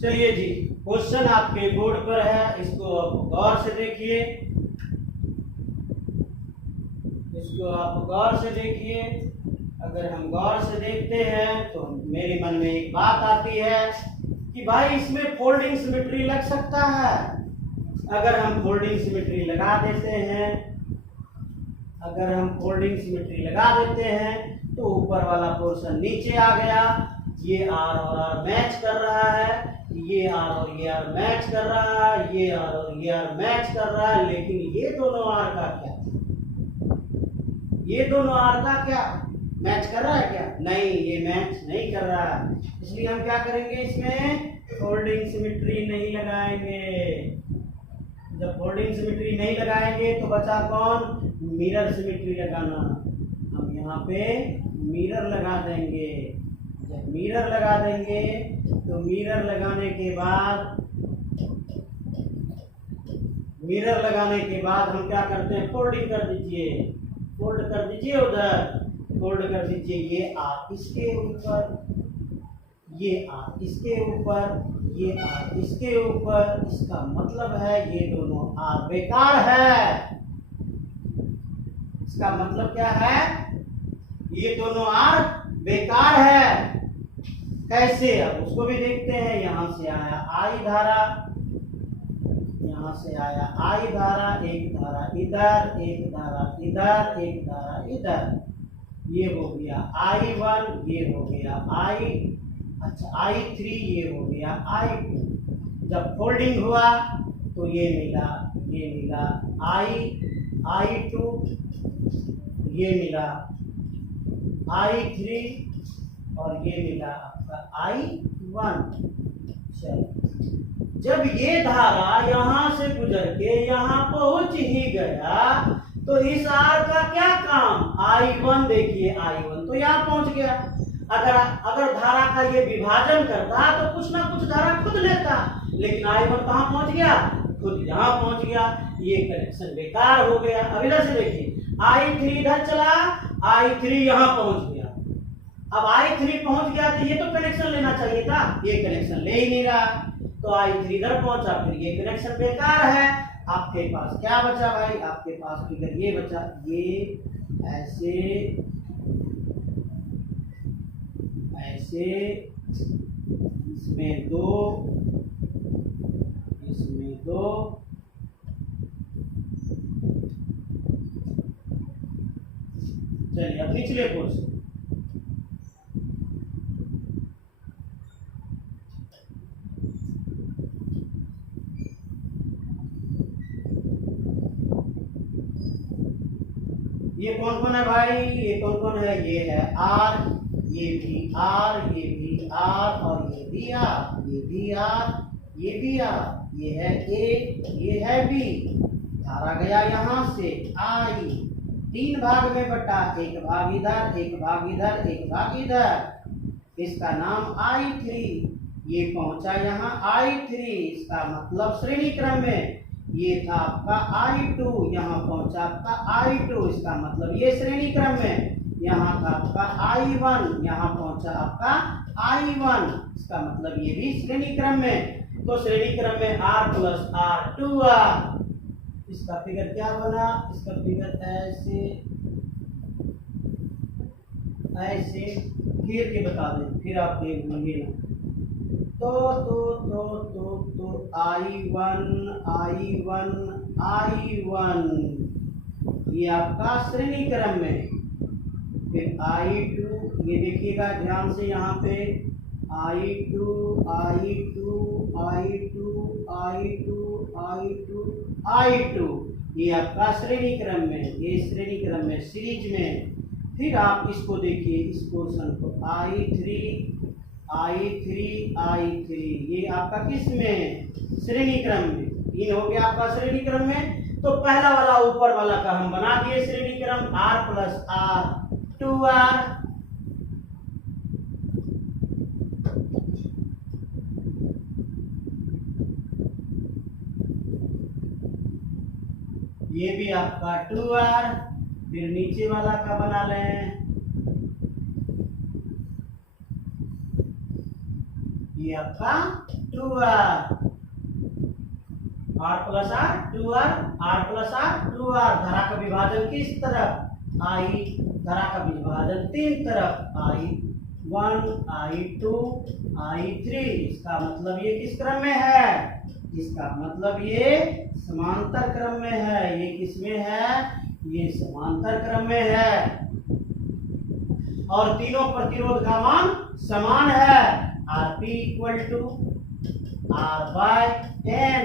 चलिए जी, क्वेश्चन आपके बोर्ड पर है, इसको आप गौर से देखिए, इसको आप गौर से देखिए। अगर हम गौर से देखते हैं तो मेरे मन में एक बात आती है कि भाई इसमें फोल्डिंग सिमेट्री लग सकता है। अगर हम फोल्डिंग सिमेट्री लगा देते हैं, अगर हम फोल्डिंग सिमेट्री लगा देते हैं तो ऊपर वाला पोर्शन नीचे आ गया। ये R और R मैच कर रहा है, ये R और ये R मैच कर रहा है, ये R और ये R मैच कर रहा है। लेकिन ये दोनों R का क्या? ये दोनों R का क्या मैच कर रहा है क्या? नहीं, ये मैच नहीं कर रहा है। इसलिए हम क्या करेंगे? इसमें फोल्डिंग सिमेट्री नहीं लगाएंगे। जब फोल्डिंग सिमेट्री नहीं लगाएंगे तो बचा कौन? मिरर सिमेट्री लगाना। हम यहाँ पे मिरर लगा देंगे। जब मिरर लगा देंगे तो मिरर लगाने के बाद हम क्या करते हैं? फोल्डिंग कर दीजिए, फोल्ड कर दीजिए, उधर फोल्ड कर दीजिए। ये R इसके ऊपर, ये R इसके ऊपर, ये R इसके ऊपर। इसका मतलब है ये दोनों R बेकार है। इसका मतलब क्या है? ये दोनों R बेकार है। कैसे? अब उसको भी देखते हैं। यहां से आया I धारा, यहां से आया I धारा, एक धारा इधर, एक धारा इधर, एक धारा इधर। ये हो गया I1, ये हो गया I3, ये हो गया I2। जब फोल्डिंग हुआ तो ये मिला I2, ये मिला I3 और ये मिला आपका I1। जब ये धारा यहां से गुजर के यहां पहुंच ही गया तो इस R का क्या काम? I1 देखिए, I1 तो यहां पहुंच गया। अगर अगर धारा का ये विभाजन करता तो कुछ ना कुछ धारा खुद लेता, लेकिन I1 कहाँ पहुंच गया, खुद यहाँ पहुंच गया, ये कनेक्शन बेकार हो गया। अब इधर से देखिए I3 इधर चला, I3 यहाँ पहुंच गया। अब I3 पहुंच गया तो ये तो कनेक्शन लेना चाहिए था, ये कनेक्शन ले ही नहीं रहा, तो I3 इधर पहुंचा, फिर ये कनेक्शन बेकार है। आपके पास क्या बचा भाई, आपके पास फिगर ये बचा, ये ऐसे ऐसे, इसमें दो, इसमें दो, चलिए अब निचले पोर्शन, ये कौन कौन है भाई, ये कौन कौन है, ये है R, ये भी R, ये भी R, और ये भी R, ये भी R, ये भी R, ये है A, ये है B। धारा गया यहाँ से I, 3 भाग में बटा, एक भाग इधर, एक भाग इधर, एक भाग इधर, इसका नाम I3। ये पहुंचा यहाँ I3, इसका मतलब श्रेणी क्रम में, ये था आपका I2, यहाँ पहुंचा आपका I2, इसका मतलब ये श्रेणी क्रम में, यहाँ था आपका I1, यहाँ पहुंचा आपका I1, इसका मतलब ये भी श्रेणी क्रम में। तो श्रेणी क्रम में R प्लस R 2R, इसका फिगर क्या बना, इसका फिगर ऐसे ऐसे घेर के बता दें, फिर आप देख लेंगे ना। तो I1 I1 I1, ये आपका श्रेणी क्रम में, फिर I2, ये देखिएगा ध्यान से यहाँ पे, I2 I2 I2 I2 I2 I2, ये आपका श्रेणी क्रम में, ये श्रेणी क्रम में सीरीज में। फिर आप इसको देखिए, इस पोर्शन को I3 I3 I3, ये आपका किस में, श्रेणी क्रम में, ये हो गया आपका श्रेणी क्रम में। तो पहला वाला ऊपर वाला का हम बना दिए श्रेणी क्रम, R प्लस R 2R, ये भी आपका 2R। फिर नीचे वाला का बना लें, ये आपका 2R, R plus R 2R, R plus R 2R। धारा का विभाजन किस तरफ, I, धारा का विभाजन 3 तरफ, I1 I2 I3, इसका मतलब ये किस क्रम में है, इसका मतलब ये समांतर क्रम में है। ये किस में है, ये समांतर क्रम में है, और तीनों प्रतिरोध का मान समान है, Rp equal to R by N,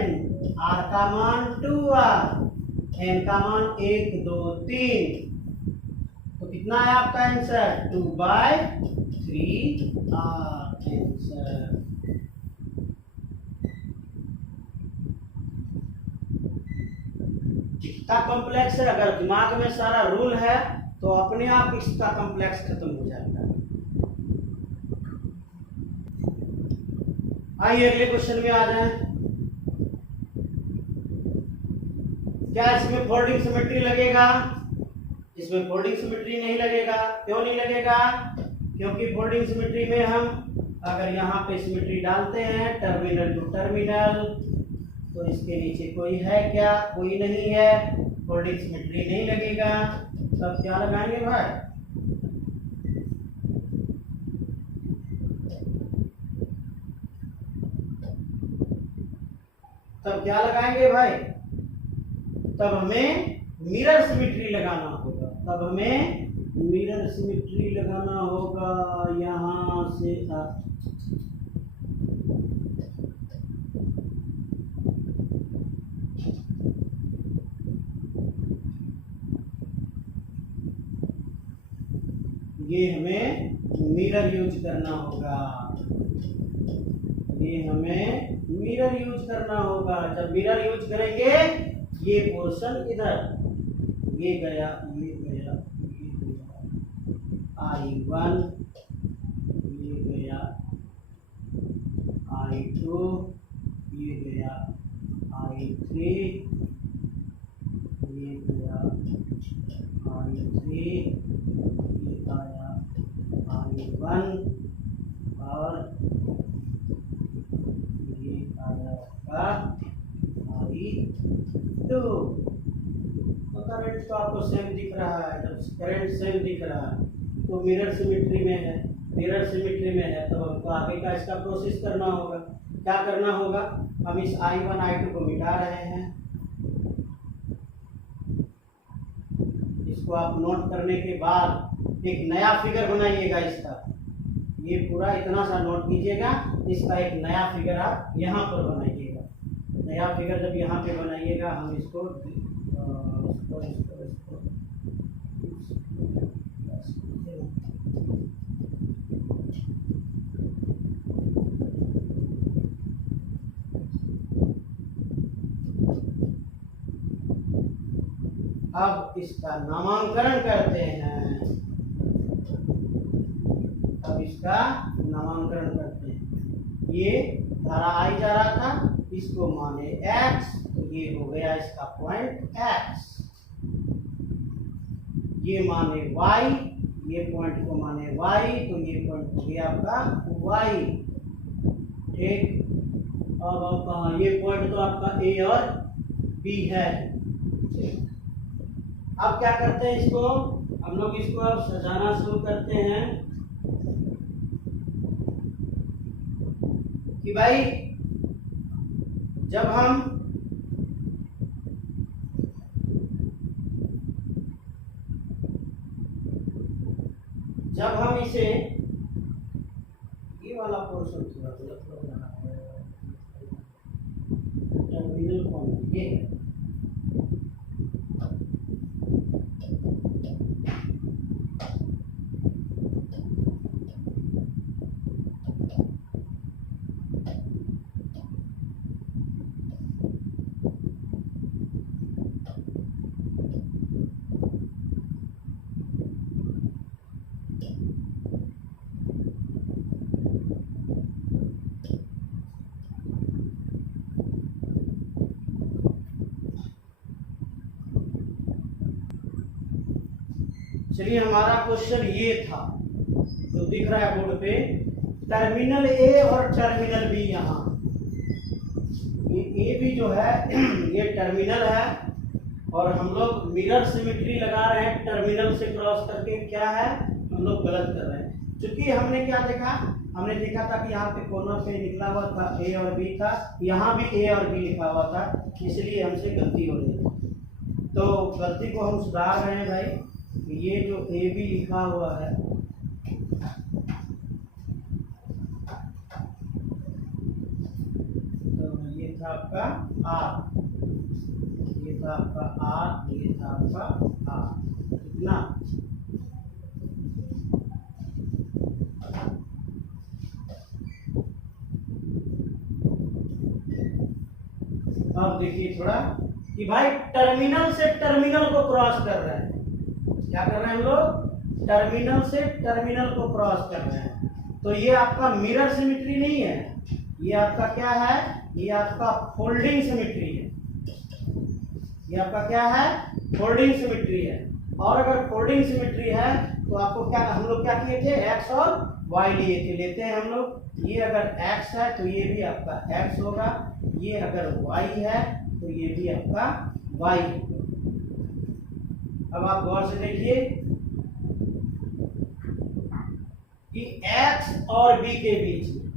R का मान 2R, N का मान 1 2 3, तो कितना है आपका आंसर, 2 बाय 3R आंसर। कितना कॉम्प्लेक्स है, अगर दिमाग में सारा रूल है तो अपने आप इसका कॉम्प्लेक्स खत्म हो जाता है। आइए अगले क्वेश्चन में आ जाएं। क्या इसमें फोल्डिंग सिमेट्री लगेगा, इसमें फोल्डिंग सिमेट्री नहीं लगेगा। क्यों नहीं लगेगा, क्योंकि फोल्डिंग सिमेट्री में हम अगर यहाँ पे सिमेट्री डालते हैं टर्मिनल टू टर्मिनल, तो इसके नीचे कोई है क्या, कोई नहीं है, फोल्डिंग सिमेट्री नहीं लगेगा। तब क्या लगाएंगे भाई, तब क्या लगाएंगे भाई, तब हमें मिरर सिमेट्री लगाना होगा, तब हमें मिरर सिमेट्री लगाना होगा। यहां से ये हमें मिरर यूज करना होगा, ये हमें मिरर यूज करना होगा। जब मिरर यूज करेंगे, ये पोर्शन इधर, ये गया, ये गया, ये गया, I1 I2, ये गया I3, ये गया I3, ये आया I1 और ये आया आपका I2। तो करंट तो आपको सेम दिख रहा है। जब करंट सेम दिख रहा है तो मिरर सिमेट्री में है, मिरर सिमेट्री में है, तो हमको आगे का इसका प्रोसेस करना होगा। क्या करना होगा? हम इस I1 I2 को मिटा रहे हैं। इसको आप नोट करने के बाद एक नया फिगर बनाइएगा इसका। ये पूरा इतना सा नोट कीजिएगा, इसका एक नया फिगर आप यहाँ पर बनाइएगा। नया फिगर जब यहाँ पे बनाइएगा, हम इसको अब इसका नामांकरण करते हैं। अब इसका नामांकरण करते हैं। ये धारा आई जा रहा था, इसको माने x, तो ये हो गया इसका पॉइंट x। ये माने y, ये पॉइंट को माने y, तो ये पॉइंट हो गया आपका y। ठीक, अब ये पॉइंट तो आपका a और b है। अब क्या करते हैं, इसको हम लोग इसको अब सजाना शुरू करते हैं कि भाई जब हम इसे, ये वाला पोर्शन थोड़ा गलत लग रहा है, टर्मिनल पॉइंट ये है। चलिए, हमारा क्वेश्चन ये था जो दिख रहा है बोर्ड पे, टर्मिनल ए और टर्मिनल बी। यहाँ ये ए बी जो है ये टर्मिनल है, और हम लोग मिरर सिमेट्री लगा रहे हैं टर्मिनल से क्रॉस करके। क्या है, हम लोग गलत कर रहे हैं। क्योंकि हमने क्या देखा, हमने देखा था कि यहाँ पे कॉर्नर पे निकला हुआ था ए और बी था, यहाँ भी ए और बी लिखा हुआ था, इसलिए हमसे गलती हो रही है। तो गलती को हम सुधार रहे हैं भाई। ये जो ए बी लिखा हुआ है, तो ये था आपका आर, ये था आपका आर, ये था आपका आर। कितना? अब देखिए थोड़ा कि भाई टर्मिनल से टर्मिनल को क्रॉस कर रहे हैं। क्या कर रहे हैं हम लोग? टर्मिनल से टर्मिनल को क्रॉस कर रहे हैं। तो ये आपका मिरर सिमेट्री नहीं है, ये आपका क्या है, ये आपका फोल्डिंग सिमेट्री है। ये आपका क्या है? फोल्डिंग सिमेट्री है। और अगर फोल्डिंग सिमेट्री है तो आपको क्या, हम लोग क्या किए थे, x और y लिए थे। लेते हैं हम लोग, ये अगर x है तो ये भी आपका x होगा, ये अगर y है तो ये भी आपका y होगा। अब आप गौर से देखिए कि x और b के बीच में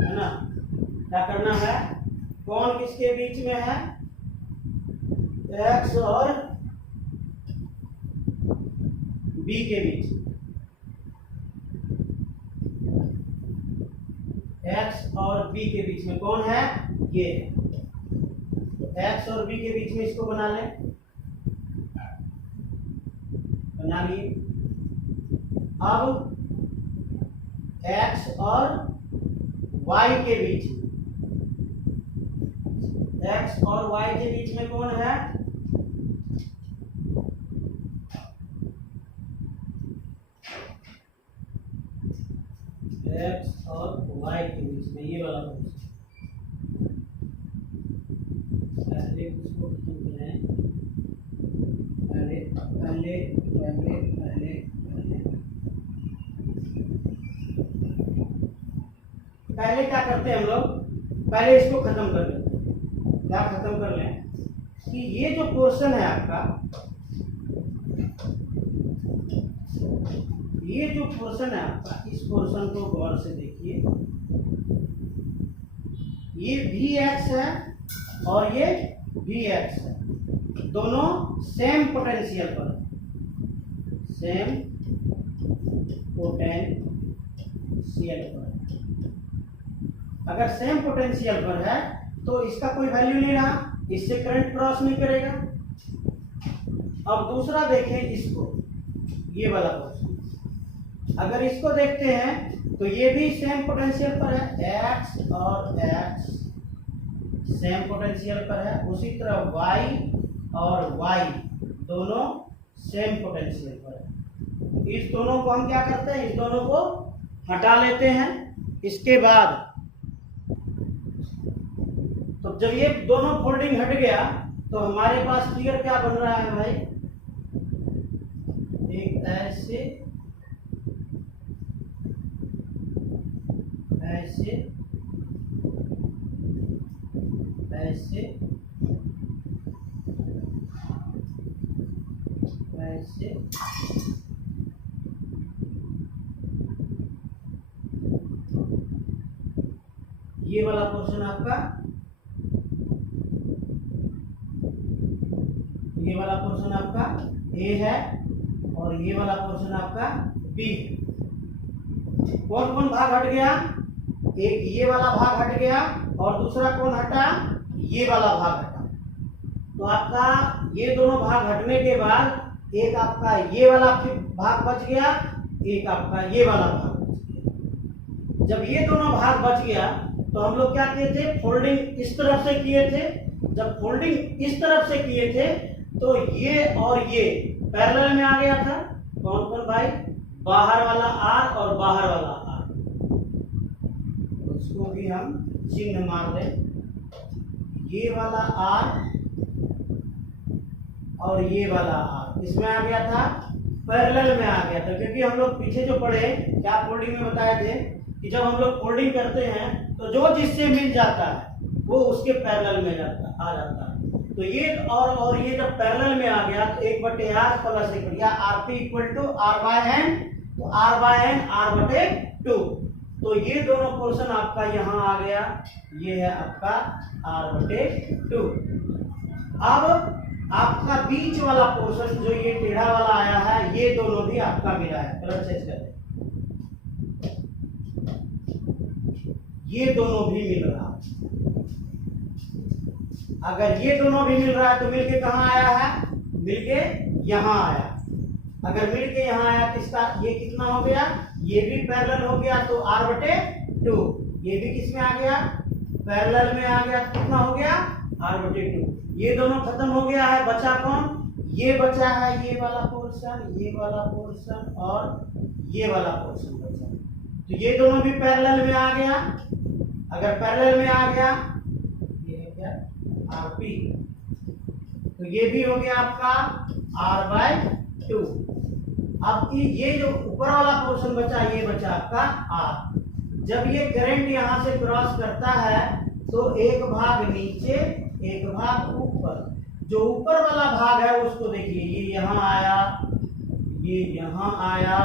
है ना, क्या करना है, कौन किसके बीच में है, x और b के बीच में। x और b के बीच में कौन है, ये x और b के बीच में इसको बना लें, बना लिए। अब x और y के बीच में, x और y के बीच में कौन है, एक्स और वाई के बीच में ये वाला पोर्शन। पहले उसको खत्म करें, पहले पहले पहले पहले पहले पहले क्या करते हैं हम लोग, पहले इसको खत्म कर लेते हैं। क्या खत्म कर लें कि ये जो पोर्शन है आपका, ये जो पोर्शन है आपका, इस पोर्शन को गौर से देखिए। ये भी एक्स है और ये भी एक्स है, दोनों सेम पोटेंशियल पर है, सेम पोटेंशियल पर। अगर सेम पोटेंशियल पर है तो इसका कोई वैल्यू नहीं रहा, इससे करंट क्रॉस नहीं करेगा। अब दूसरा देखें इसको, ये वाला पोर्शन, अगर इसको देखते हैं तो ये भी सेम पोटेंशियल पर है, एक्स और एक्स सेम पोटेंशियल पर है। उसी तरह y और y दोनों सेम पोटेंशियल पर है। इस दोनों को हम क्या करते हैं, इस दोनों को हटा लेते हैं। इसके बाद तो जब ये दोनों फोल्डिंग हट गया तो हमारे पास फिगर क्या बन रहा है भाई, एक ऐसे ऐसे ऐसे ऐसे ये वाला पोर्शन आपका, ये वाला पोर्शन आपका ए है और ये वाला पोर्शन आपका बी है। कौन कौन भाग हट गया, एक ये वाला भाग हट गया और दूसरा कौन हटा, ये वाला भाग हटा। तो आपका ये दोनों भाग हटने के बाद एक आपका ये वाला भाग बच गया, एक आपका ये वाला भाग बच गया। जब ये दोनों भाग बच गया तो हम लोग क्या किए थे, फोल्डिंग इस तरफ से किए थे। जब फोल्डिंग इस तरफ से किए थे तो ये और ये पैरेलल में आ गया था। कौन कौन भाई, बाहर वाला आर और बाहर वाला आर, उसको भी हम चिन्ह मार दें। ये वाला आर और ये वाला आर इसमें आ गया था, पैरेलल में आ गया था। क्योंकि हम लोग पीछे जो पढ़े, क्या फोल्डिंग में बताए थे कि जब हम लोग फोल्डिंग करते हैं तो जो जिससे मिल जाता है वो उसके पैरेलल में आ जाता है। तो ये और ये जब पैरेलल में आ गया तो 1/r plus 1 RP equal to R by N, तो आर बाय एन आर बटे 2। तो ये दोनों पोर्शन आपका यहाँ आ गया, ये है आपका आर बटे 2। अब आपका बीच वाला पोर्शन जो ये टेढ़ा वाला आया है, ये दोनों भी आपका मिला है। कलर चेंज कर दे, ये दोनों भी मिल रहा है। अगर ये दोनों भी मिल रहा है तो मिलके कहाँ आया है, मिलके यहाँ आया। अगर मिलके यहाँ आया तो इसका ये कितना हो गया, ये भी पैरेलल हो गया तो r बटे 2। ये भी किस में आ गया, पैरेलल में आ गया, तो कितना हो गया r बटे 2। ये दोनों खत्म हो गया है, बचा कौन, ये बचा है ये वाला पोर्शन, ये वाला पोर्शन और ये वाला पोर्शन बचा। तो ये दोनों भी पैरेलल में आ गया। अगर पैरेलल में आ गया, ये है क्या आरपी, तो ये भी हो गया आपका r बाय 2। अब ये जो ऊपर वाला पोर्शन बचा, ये बचा आपका r। जब ये करंट यहां से क्रॉस करता है तो एक भाग नीचे एक भाग ऊपर। जो ऊपर वाला भाग है उसको देखिए, ये यहाँ आया, ये यहाँ आया,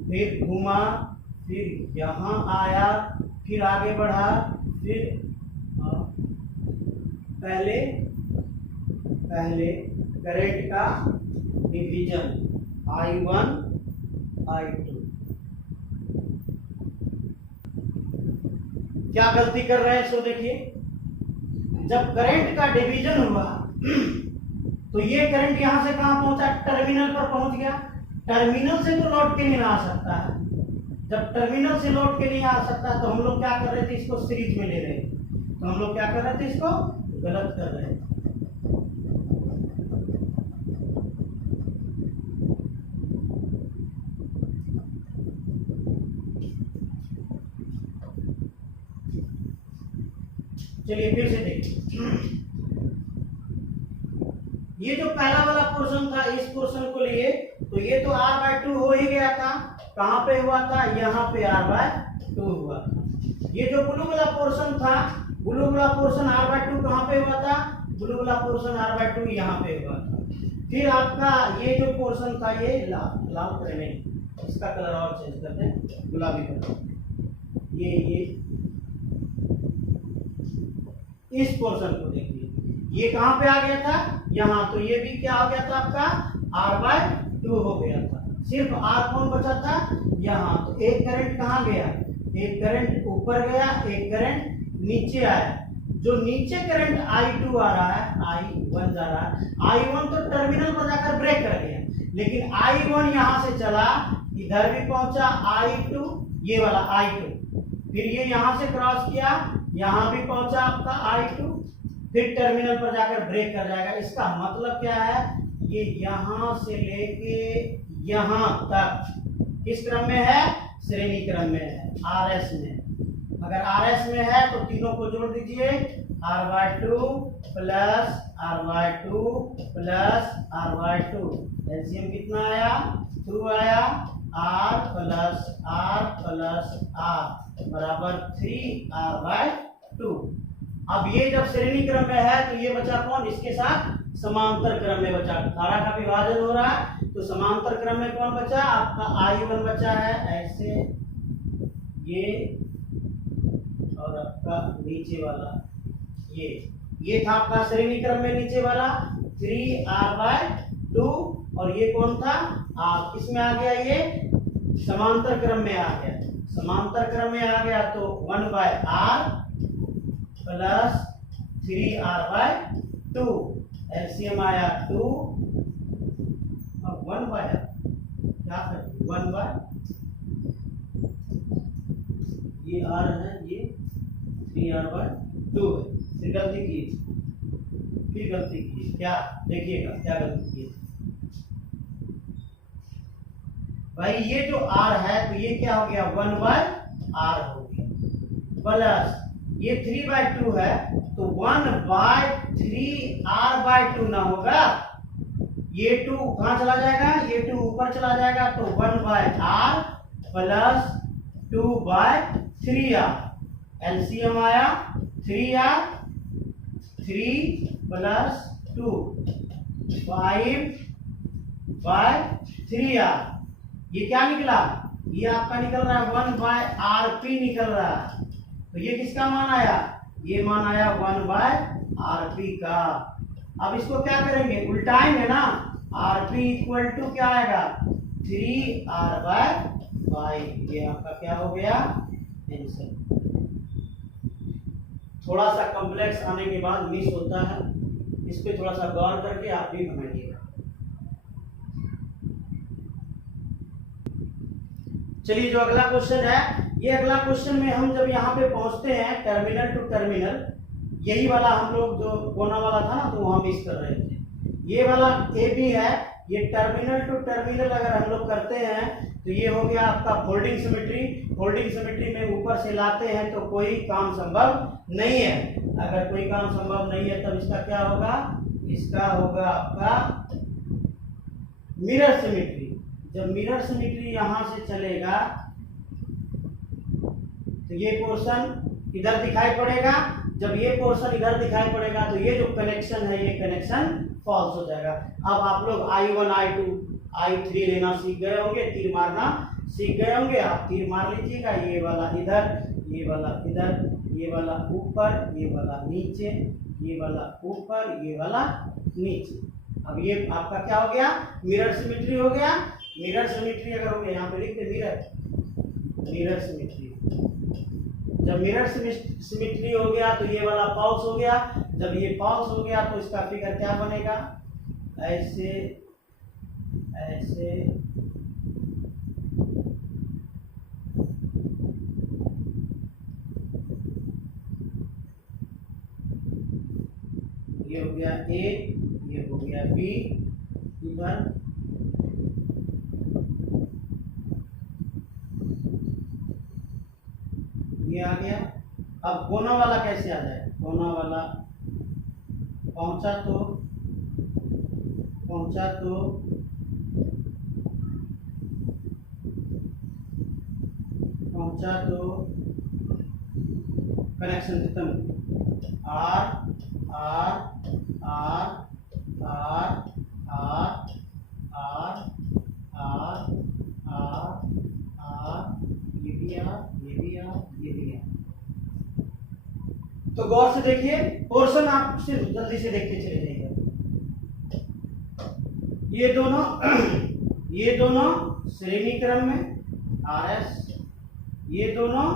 फिर घूमा, फिर यहाँ आया, फिर आगे बढ़ा, फिर पहले करंट का डिवीजन I1 I2। क्या गलती कर रहे हैं, सो देखिए, जब करंट का डिवीजन हुआ तो ये करंट यहां से कहां पहुंचा, टर्मिनल पर पहुंच गया। टर्मिनल से तो लौट के नहीं आ सकता है। जब टर्मिनल से लौट के नहीं आ सकता तो हम लोग क्या कर रहे थे, इसको सीरीज में ले रहे थे। तो हम लोग क्या कर रहे थे, इसको गलत कर रहे थे। चलिए फिर से देखिए, ये जो पहला वाला पोर्शन था, इस पोर्शन को लिए तो ये तो r/2 हो ही गया था। कहां पे हुआ था? यहाँ पे r/2 हुआ था। ये जो ब्लू वाला पोर्शन था, ब्लू वाला पोर्शन r/2 कहां पे हुआ था? ब्लू वाला पोर्शन r/2 यहाँ पे हुआ था। फिर आपका ये जो पोर्शन था, ये लाल कलर में, इसका कलर और चेंज कर दें, गुलाबी कलर। ये इस पोर्शन को देखिए, ये कहां पे आ गया था? यहाँ। तो ये भी क्या हो गया था आपका? r/2 हो गया था। सिर्फ r कौन बचा था? यहाँ। तो एक करंट कहाँ गया? एक करंट ऊपर गया, एक करंट नीचे आया। जो नीचे करंट I2 आ रहा है, I1 जा रहा है। I1 तो टर्मिनल पर जाकर ब्रेक कर गया, लेकिन I1 यहां से चला, इधर भी पहुंचा I2, ये वाला I2, फिर ये यहां से क्रॉस किया, यहां भी पहुंचा आपका I2, फिर टर्मिनल पर जाकर ब्रेक कर जाएगा। इसका मतलब क्या है? ये यहां से लेके यहां तक किस क्रम में है? श्रेणी क्रम में है, RS में। अगर RS में है तो तीनों को जोड़ दीजिए, r/2 plus r/2 plus r/2, LCM कितना आया? 2 आया। r प्लस r बराबर 3r/2। अब ये जब श्रेणी क्रम में है तो ये बचा कौन? इसके साथ समांतर क्रम में बचा। धारा का विभाजन हो रहा है तो समांतर क्रम में कौन बचा? आपका I1 बचा है, ऐसे ये, और आपका नीचे वाला ये था आपका श्रेणी क्रम में नीचे वाला 3r/2, और ये कौन था? आप इसमें आ गया, ये समांतर क्रम में आ गया। समांतर क्रम में आ गया तो 1/r प्लस 3r/2, एलसीएम आया 2 और 1/r, क्या करते? 1/, ये r है, ये 3r/2 है। फिर गलती की, क्या देखिएगा क्या गलती की भाई? ये जो r है तो ये क्या हो गया? 1/r हो गया, प्लस ये 3/2 है तो 1/3r/2 ना होगा। ये 2 कहां चला जाएगा? ये 2 ऊपर चला जाएगा, तो 1/r प्लस 2/3r, एलसीएम आया 3r, 3 प्लस 2 5/3r। ये क्या निकला? ये आपका निकल रहा है 1/rp निकल रहा है। तो ये किसका मान आया? ये मान आया 1/rp का। अब इसको क्या करेंगे? उल्टाएंगे ना। rp इक्वल टू क्या आएगा? 3r/5। ये आपका क्या हो गया? आंसर। थोड़ा सा कॉम्प्लेक्स आने के बाद मिस होता है, इस पे थोड़ा सा गौर करके आप भी बनाइएगा। चलिए जो अगला क्वेश्चन है, ये अगला क्वेश्चन में हम जब यहाँ पे पहुंचते हैं टर्मिनल टू टर्मिनल, यही वाला हम लोग जो कोना वाला था ना, तो वहां मिस कर रहे थे। ये वाला ए बी है, ये टर्मिनल टू टर्मिनल अगर हम लोग करते हैं तो ये हो गया आपका फोल्डिंग सिमेट्री। फोल्डिंग सिमेट्री में ऊपर से लाते हैं तो कोई काम संभव नहीं है। अगर कोई काम संभव नहीं है तब इसका क्या होगा? इसका होगा आपका मिरर सिमेट्री। जब मिरर सिमेट्री यहां से चलेगा तो ये पोर्शन इधर दिखाई पड़ेगा। जब ये पोर्शन इधर दिखाई पड़ेगा तो ये जो कनेक्शन है, ये कनेक्शन फॉल्स हो जाएगा। अब आप लोग I1, I2, I3 लेना सीख गए होंगे, तीर मारना सीख गए होंगे। आप तीर मार लीजिएगा, ये वाला इधर, ये वाला इधर, ये वाला ऊपर, ये वाला नीचे, ये वाला ऊपर, ये वाला नीचे। अब ये आपका क्या हो गया? मिरर सिमेट्री हो गया। मिरर सिमेट्री अगर हो गया, यहाँ पे लिखते मिरर सिमेट्री। जब मिरर सिमेट्री हो गया तो ये वाला फॉल्स हो गया। जब ये फॉल्स हो गया तो इसका फिगर क्या बनेगा? ऐसे ऐसे ये हो गया ए, ये हो गया बी, इधर ये आ गया। अब कोना वाला कैसे आ जाए? कोना वाला पहुंचा तो कनेक्शन खत्म। R R R R R R R R R, ये भी आर, ये भी आर, ये भी आर। तो गौर से देखिए, पोर्शन आप सिर्फ जल्दी से देखते चले जाइए। ये दोनों श्रेणी क्रम में आर एस, ये दोनों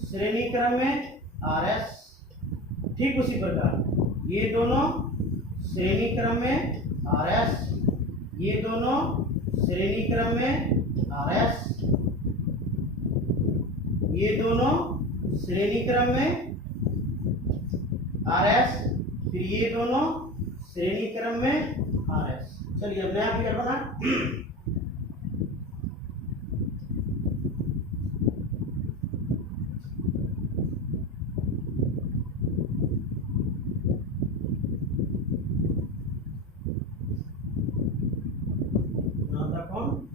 श्रेणी क्रम में आर एस। ठीक उसी प्रकार ये दोनों श्रेणी क्रम में आर एस, ये दोनों श्रेणी क्रम में आर एस, ये दोनों श्रेणी क्रम में आर एस, फिर ये दोनों श्रेणी क्रम में आर एस। चलिए अब नया फिगर बना।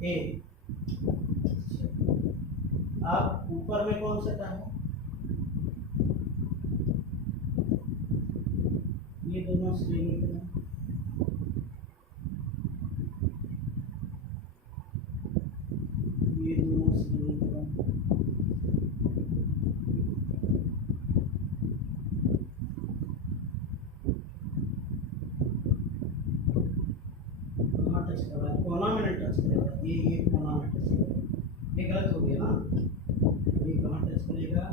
ए। अब ऊपर में कौन सा है? ये दोनों श्रेणी क्रम, ये दोनों श्रेणी क्रम, कहाँ टच कर रहा है? कोना में टच करेगा, ये कोना में टच करेगा। ये गलत हो गया ना, ये कहाँ टच करेगा?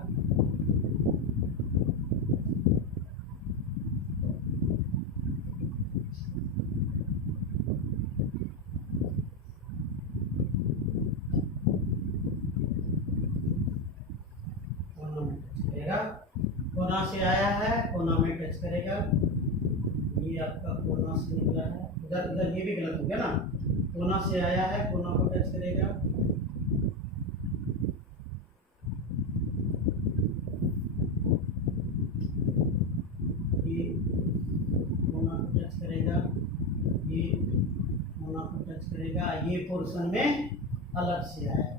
कोना से आया है, कोना में टच करेगा। ये आपका कोना से निकला है, इधर इधर ये भी गलत हो गया ना। कोना से आया है, कोना को टच करेगा। ये कोना को टच करेगा, ये कोना को टच करेगा। ये पोर्शन में अलग से आया है,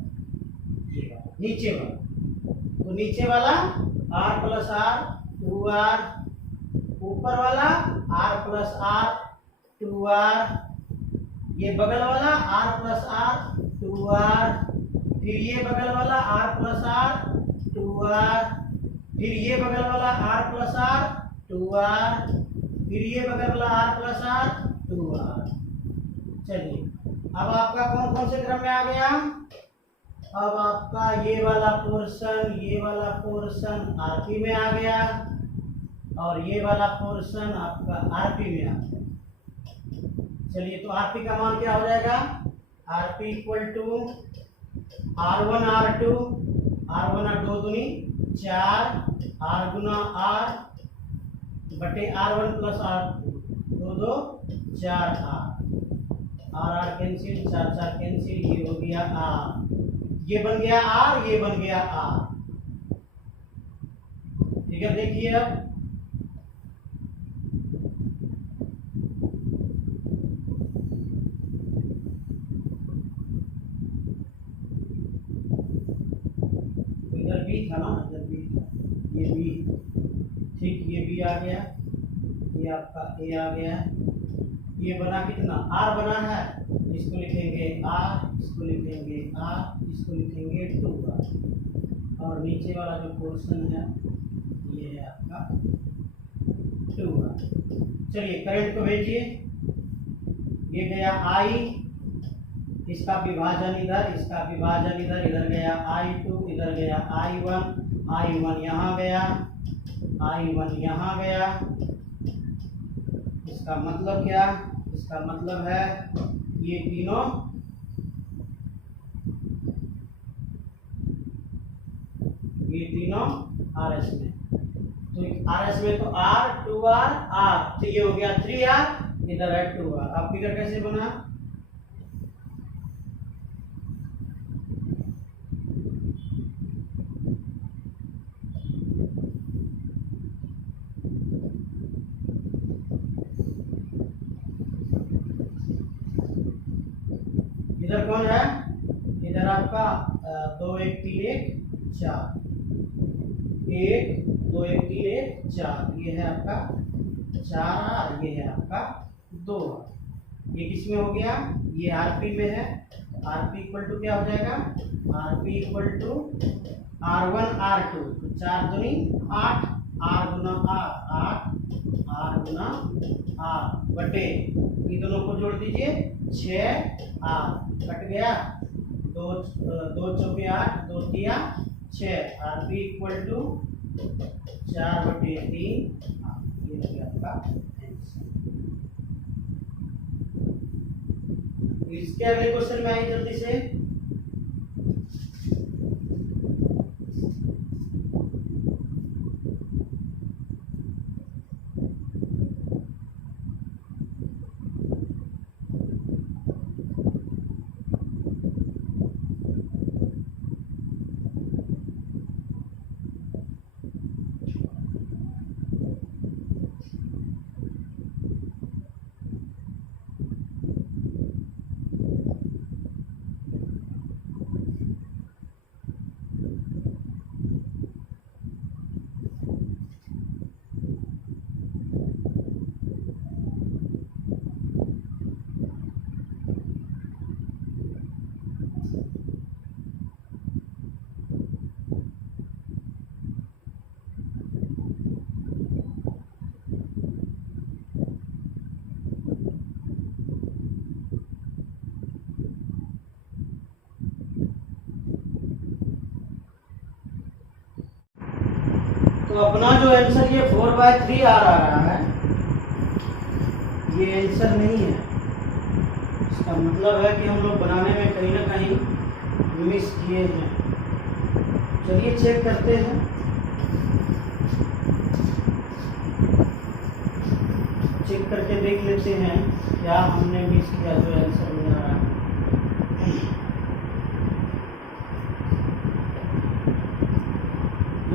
ये वाला नीचे वाला। तो नीचे वाला R plus R, two R, ऊपर वाला R plus R, two R, ये बगल वाला R plus R, two R, फिर ये बगल वाला R plus R, two R, फिर ये बगल वाला R plus R, two R, फिर ये बगल वाला R plus R, two R. चलिए अब आपका कौन कौन से क्रम में आ गया? अब आपका ये वाला पोर्शन आरपी में आ गया, और ये वाला पोर्शन आपका आरपी में आ गया। चलिए तो आरपी का मान क्या हो जाएगा? RP equal to R1 R2, R1 दो दूनी 4, R गुना R बटे R1 प्लस R2, दो दो 4 R कैंसिल, 4 4 कैंसिल, ये हो गया R, ये बन गया R, ये बन गया R। ठीक है, देखिए अब इधर भी था ना, इधर भी था, ये भी ठीक, ये भी आ गया, ये आपका ए आ गया। ये बना कितना? R बना है, इसको लिखेंगे R, इसको लिखेंगे R, इसको लिखेंगे 2R, और नीचे वाला जो पोर्शन है ये है आपका 2R। चलिए करंट को भेजिए। ये गया I, इसका विभाजन इधर, इसका विभाजन इधर, इधर गया I2, इधर गया I1, I1 यहाँ गया, I1 यहाँ गया। इसका मतलब क्या? इसका मतलब है ये तीनों RS में। तो RS में तो R, 2R, R, तो ये हो गया 3R, इधर है 2R। अब फिगर कैसे बना? इधर कौन है, इधर आपका 2 1 3 1 4, 1 2 1 3 1 4, ये है आपका 4R, ये है आपका 2R। ये किस में हो गया, ये आरपी में है। आरपी इक्वल टू क्या हो जाएगा, RP equal to R1 R2, तो 4 दूनी 8, R गुना R 8, R गुना R बटे, ये दोनों को जोड़ दीजिए 6R, कट गया, 2 2 चौके 8, 2 तिया 6, आरपी इक्वल टू 4 बटे 3, ये हो गया आपका आंसर। इसके अगले क्वेश्चन में आइए जल्दी से। तो अपना जो आंसर ये 4/3 आ रहा है, ये आंसर नहीं है। इसका मतलब है कि हम लोग बनाने में कहीं ना कहीं मिस किए हैं। चलिए चेक करते हैं। चेक करके देख लेते हैं क्या हमने मिस किया जो आंसर में आ रहा है।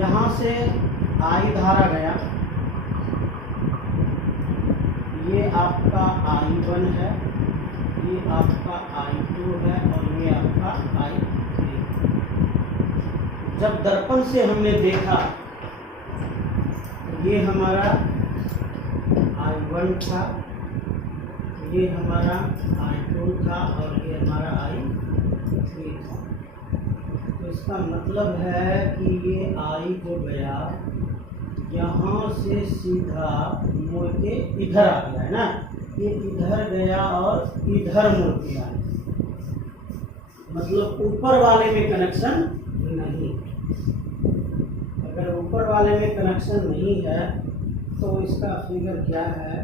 यहाँ से आई धारा गया, ये आपका I1 है, ये आपका I2 है और ये आपका I3। जब दर्पण से हमने देखा ये हमारा I1 था, ये हमारा I2 था और ये हमारा I3 था। तो इसका मतलब है कि ये I जो गया यहाँ से सीधा मुड़ के इधर आ गया है ना, ये इधर गया और इधर मुड़ गया, मतलब ऊपर वाले में कनेक्शन नहीं। अगर ऊपर वाले में कनेक्शन नहीं है तो इसका फिगर क्या है,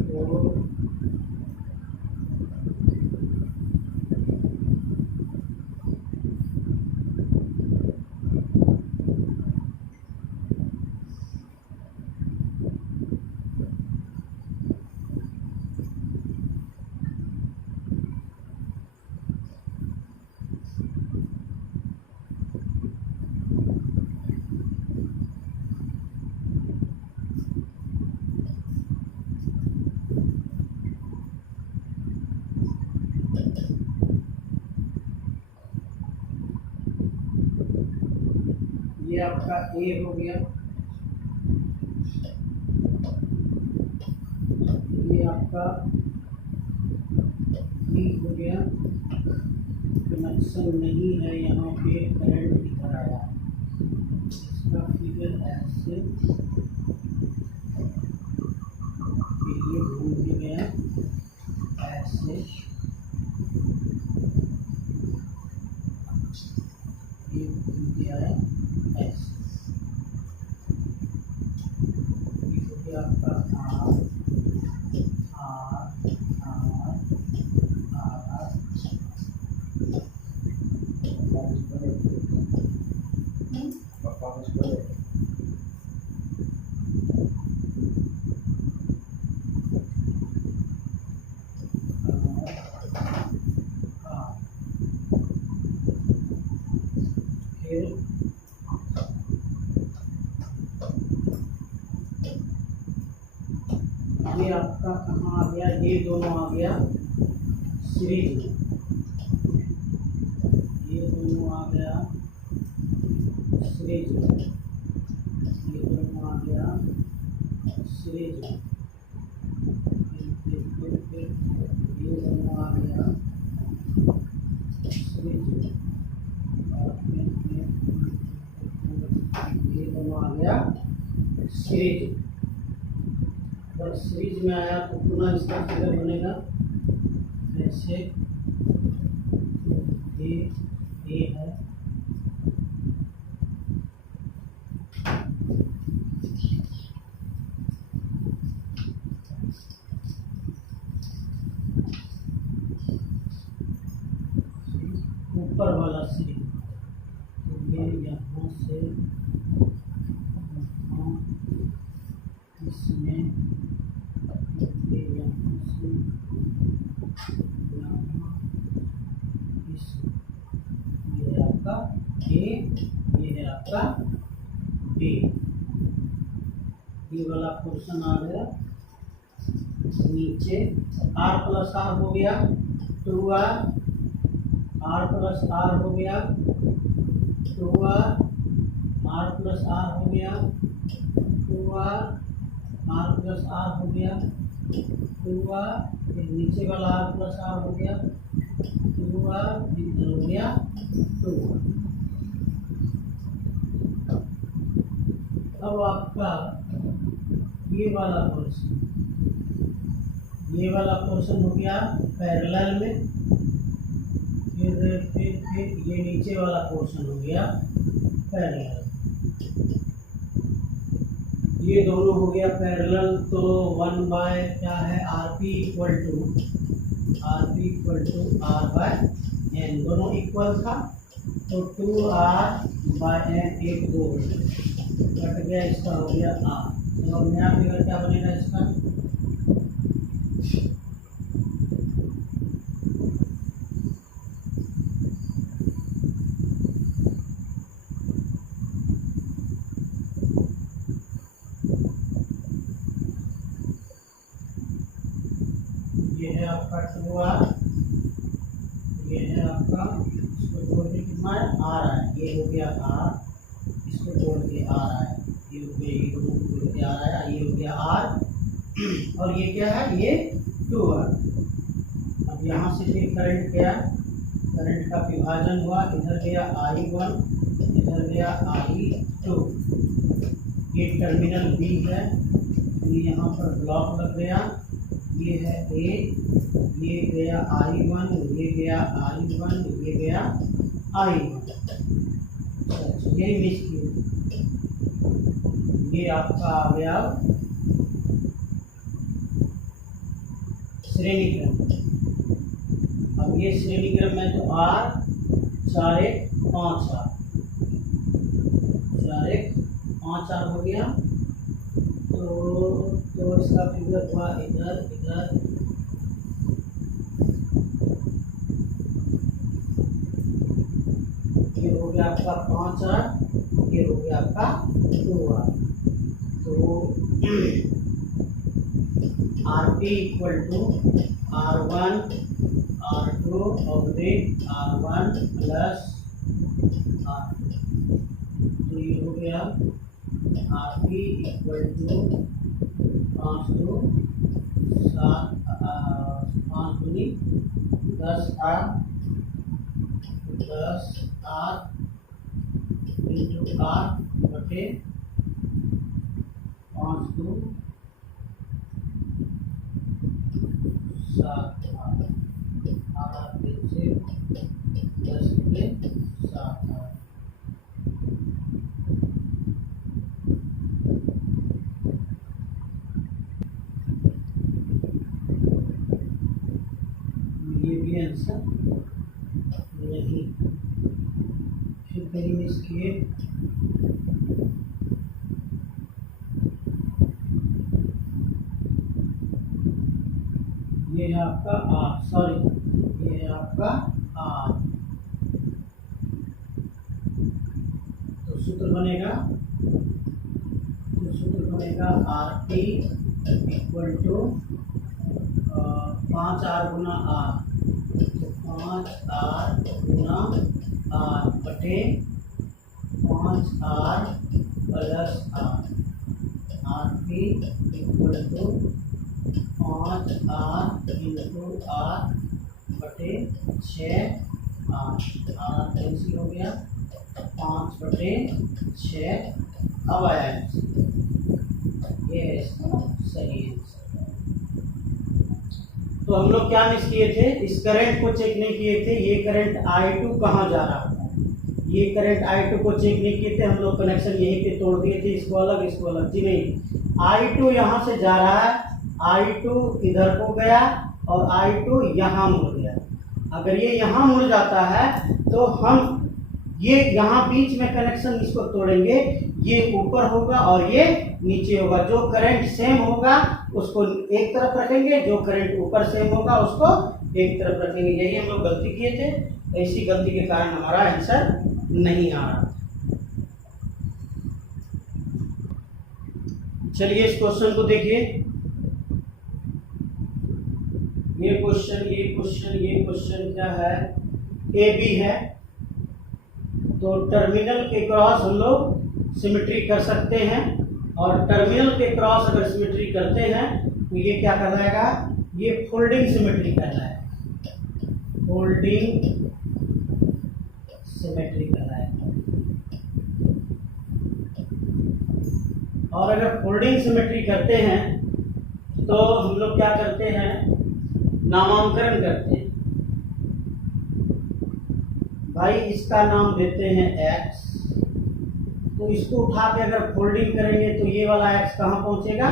तो ये आपका ए हो गया, ये आपका बी हो गया, कनेक्शन नहीं है, यहाँ पे करंट इधर आया, इसका फिगर ऐसे ये घूम भी गया ऐसे, ये घूम के आया ऐसे, ये हो गया आपका आर आर आर आर गया, ये दोनों आ गया सीरीज में, ये दोनों आ गया सीरीज में, ये दोनों आ गया सीरीज में, फिर ये दोनों आ गया सीरीज में, और फिर ये दोनों आ गया सीरीज। अगर सीरीज में आया तो पुनः इसका फिगर बनेगा ऐसे, ये है, ऊपर वाला सीरीज, तो ये यहाँ से इसमें, ये यहाँ से यहाँ, इसमें, ये है आपका ए, ये है आपका बी। ये वाला पोर्शन आ गया नीचे, आर प्लस आर हो गया 2r, आर प्लस आर हो गया 2r, आर प्लस आर हो गया 2r, आर प्लस आर हो गया 2r, फिर नीचे वाला आर प्लस आर हो गया 2r, इधर हो गया 2r। अब आपका ये वाला पोर्शन हो गया पैरेलल में, फिर ये नीचे वाला पोर्शन हो गया पैरेलल, ये दोनों हो गया पैरेलल। तो 1 बाय क्या है R P equal to R by N, दोनों इक्वल था, तो 2r बाय एन, एक दो कट गया, इसका हो गया आर। तो अब नया फिगर क्या बनेगा इसका, ये है आपका 2r, ये है आपका, इसको जोड़ के कितना है आर आया, ये हो गया आर, इसको जोड़ के आर आया, ये हो गया, ये दोनों को जोड़ के आर आया, ये हो गया आर, और ये क्या है ये 2r। अब यहाँ से फिर करंट गया, करंट का विभाजन हुआ, इधर गया I1, इधर गया I2, ये टर्मिनल बी है, ये यहाँ पर ब्लॉक लग गया, ये है ए, ये गया I1, ये गया I1, ये गया I1। यही मिस किया, ये आपका आ गया श्रेणी क्रम। अब ये श्रेणी क्रम में तो R 4 1 5 R, 4 1 5 R हो गया, तो इसका फिगर हुआ इधर इधर, ये हो गया आपका 5R, ये हो गया आपका 2R। तो RP equal to R1 R2 oblique R1 plus R2, तो ये हो गया RP इक्वल टू 5 2 7 5 दूनी 10 R इंटू R बटे 5 2 7 R से 10 बटे 7 R। ये भी आंसर नहीं, फिर कहीं मिस किए, ये है आपका आर, सॉरी ये है आपका आर। तो सूत्र बनेगा R T equal to 5R गुना R, तो 5R गुना R बटे 5R plus R, RP equal to 5R into R बटे 6R, R कैंसिल हो गया, 5 बटे 6 अब आया ये है इसका सही आंसर। तो हम लोग क्या मिस किए थे, इस करंट को चेक नहीं किए थे, ये करंट I2 कहाँ जा रहा था, ये करंट I2 को चेक नहीं किए थे हम लोग, कनेक्शन यहीं पे तोड़ दिए थे, इसको अलग जी नहीं। I2 यहाँ से जा रहा है, I2 इधर को गया और I2 यहाँ मुड़ गया। अगर ये यहाँ मुड़ जाता है तो हम ये यहाँ बीच में कनेक्शन इसको तोड़ेंगे, ये ऊपर होगा और ये नीचे होगा। जो करंट सेम होगा उसको एक तरफ रखेंगे, जो करंट ऊपर सेम होगा उसको एक तरफ रखेंगे। यही हम लोग गलती किए थे, ऐसी गलती के कारण हमारा आंसर नहीं आ रहा। चलिए इस क्वेश्चन को देखिए, ये क्वेश्चन क्या है, ए बी है, तो टर्मिनल के क्रॉस हम लोग सिमेट्री कर सकते हैं, और टर्मिनल के क्रॉस अगर सिमेट्री करते हैं तो ये क्या कहलाएगा, ये फोल्डिंग सिमेट्री कहलाएगा, फोल्डिंग सिमेट्री कहलाएगा। और अगर फोल्डिंग सिमेट्री करते हैं तो हम लोग क्या करते हैं, नामांकन करते हैं। भाई इसका नाम देते हैं x, तो इसको उठा के अगर फोल्डिंग करेंगे तो ये वाला x कहाँ पहुंचेगा,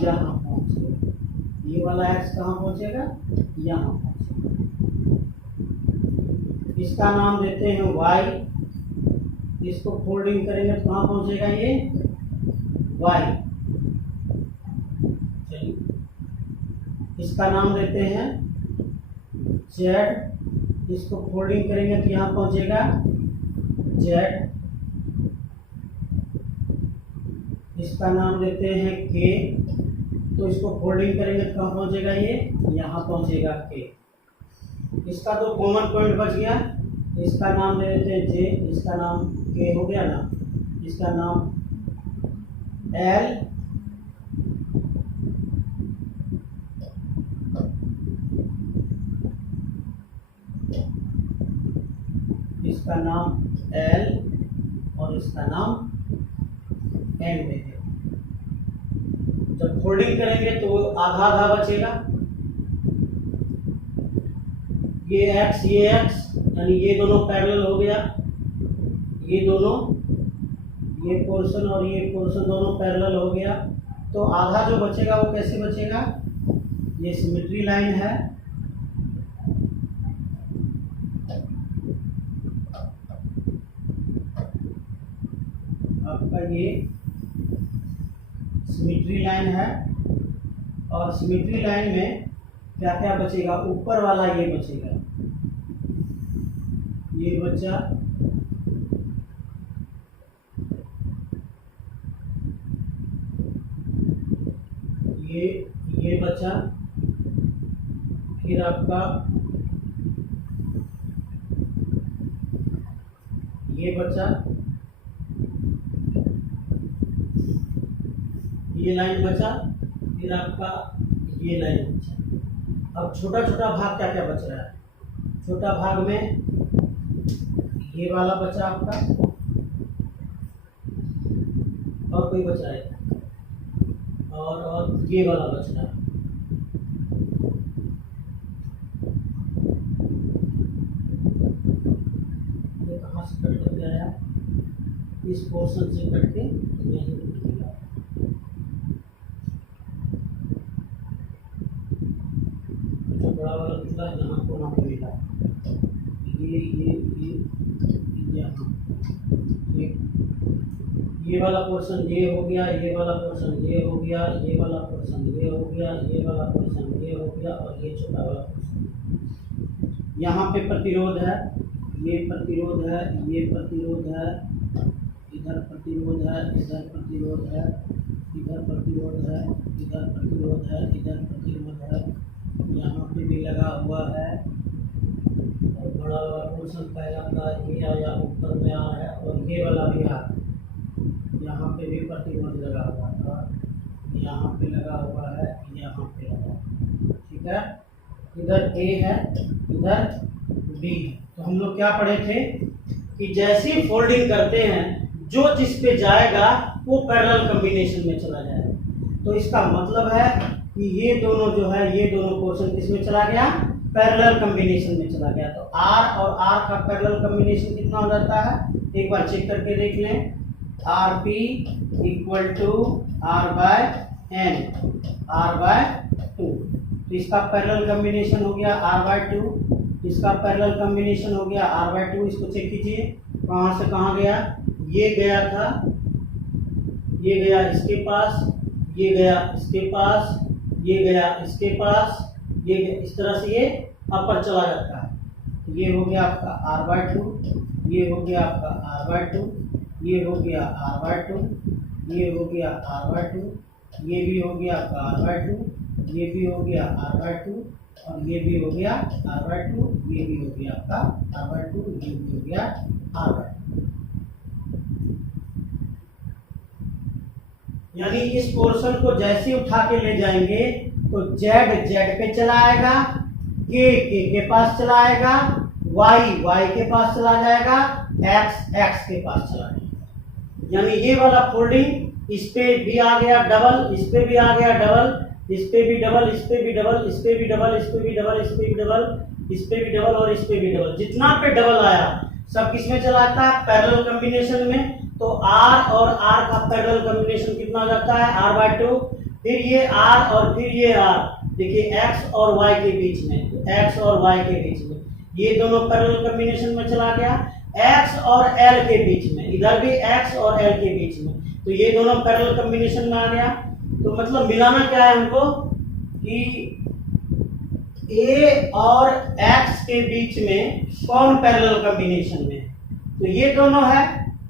यहाँ पहुंचेगा, ये वाला x कहाँ पहुंचेगा, यहाँ पहुंचेगा। इसका नाम देते हैं y, इसको फोल्डिंग करेंगे तो कहाँ पहुंचेगा ये y। चलिए इसका नाम देते हैं z, इसको फोल्डिंग करेंगे तो यहाँ पहुंचेगा z। इसका नाम देते हैं k, तो इसको फोल्डिंग करेंगे तो कहाँ पहुंचेगा ये, यहाँ पहुंचेगा k। इसका तो कॉमन पॉइंट बच गया, इसका नाम दे देते हैं j, इसका नाम k हो गया ना, इसका नाम l, इसका नाम L और इसका नाम N में है। जब फोल्डिंग करेंगे तो आधा आधा बचेगा, ये x यानी ये दोनों पैरेलल हो गया, ये दोनों, ये पोर्शन और ये पोर्शन दोनों पैरेलल हो गया। तो आधा जो बचेगा वो कैसे बचेगा, ये सिमेट्री लाइन है, आपका ये सिमेट्री लाइन है, और सिमेट्री लाइन में क्या क्या बचेगा, ऊपर वाला ये बचेगा, ये बचा, ये बचा, फिर आपका ये बचा, ये लाइन बचा, फिर आपका ये लाइन बचा। अब छोटा छोटा भाग क्या क्या बच रहा है, छोटा भाग में ये वाला बचा आपका, और कोई बचा है, और ये वाला बच रहा है। ये कहाँ से कट कर गया, इस पोर्शन से कट के यहीं निकला। जो बड़ा वाला निकला यहाँ कोना पे मिला, ये वाला पोर्शन ये हो गया, ये वाला पोर्शन ये हो गया, ये वाला पोर्शन ये हो गया, ये वाला पोर्शन ये हो गया, और ये छोटा वाला पोर्शन। यहाँ पे प्रतिरोध है, ये प्रतिरोध है, ये प्रतिरोध है, इधर प्रतिरोध है, इधर प्रतिरोध है, इधर प्रतिरोध है, इधर प्रतिरोध है, इधर प्रतिरोध है, यहाँ पे भी लगा हुआ है, और बड़ा वाला पोर्शन पहला का ये आया ऊपर में आ है, और ये वाला भी आ, यहाँ पे भी प्रतिबंध लगा हुआ था, यहाँ पे लगा हुआ है, यहाँ पे लगा हुआ, ठीक है। इधर ए है, इधर बी है। तो हम लोग क्या पढ़े थे कि जैसे ही फोल्डिंग करते हैं जो जिस पे जाएगा वो पैरेलल कॉम्बिनेशन में चला जाएगा। तो इसका मतलब है कि ये दोनों जो है, ये दोनों पोर्शन किसमें चला गया, पैरेलल कॉम्बिनेशन में चला गया। तो आर और आर का पैरेलल कॉम्बिनेशन कितना हो जाता है, एक बार चेक करके देख लें। R P equal to R by N, R by 2। तो इसका पैरेलल कॉम्बिनेशन हो गया आर बाय 2, इसका पैरेलल कॉम्बिनेशन हो गया आर बाय 2। इसको चेक कीजिए कहाँ से कहाँ गया, ये गया था, ये गया इसके पास, ये गया इसके पास, ये गया इसके पास, ये गया, इस तरह से ये अपर चला जाता है। ये हो गया आपका आर बाय 2, ये हो गया आपका आर बाय 2, ये हो गया आर बाय 2, ये हो गया आर बाय 2, ये भी हो गया आपका आर बाय 2, ये भी हो गया आर बाय 2, और ये भी हो गया आर बाय 2, ये भी हो गया आपका आर बाय 2, ये भी हो गया आर बाय 2। यानी इस पोर्शन को जैसे उठा के ले जाएंगे तो जेड जेड पे चला आएगा, के पास चला आएगा, वाई वाई के पास चला जाएगा, एक्स एक्स के पास चला जाएगा। यानी ये वाला फोल्डिंग इस पे भी आ गया डबल, इस पे भी आ गया डबल, इस पे भी डबल, इस पे भी डबल, इस पे भी डबल, इस पे भी डबल, इस पे भी डबल, इस पे भी डबल और इस पे भी डबल। जितना पे डबल आया सब किसमें चला जाता है, पैरेलल कॉम्बिनेशन में। तो R और R का पैरेलल कॉम्बिनेशन कितना हो जाता है, R बाय 2। फिर ये R और फिर ये R, देखिए X और Y के बीच में, तो X और Y के बीच में ये दोनों पैरेलल कॉम्बिनेशन में चला गया। X और L के बीच में, इधर भी X और L के बीच में, तो ये दोनों पैरेलल कॉम्बिनेशन में आ गया। तो मतलब मिलाना क्या है हमको कि A और X के बीच में कौन पैरेलल कॉम्बिनेशन में, तो ये दोनों है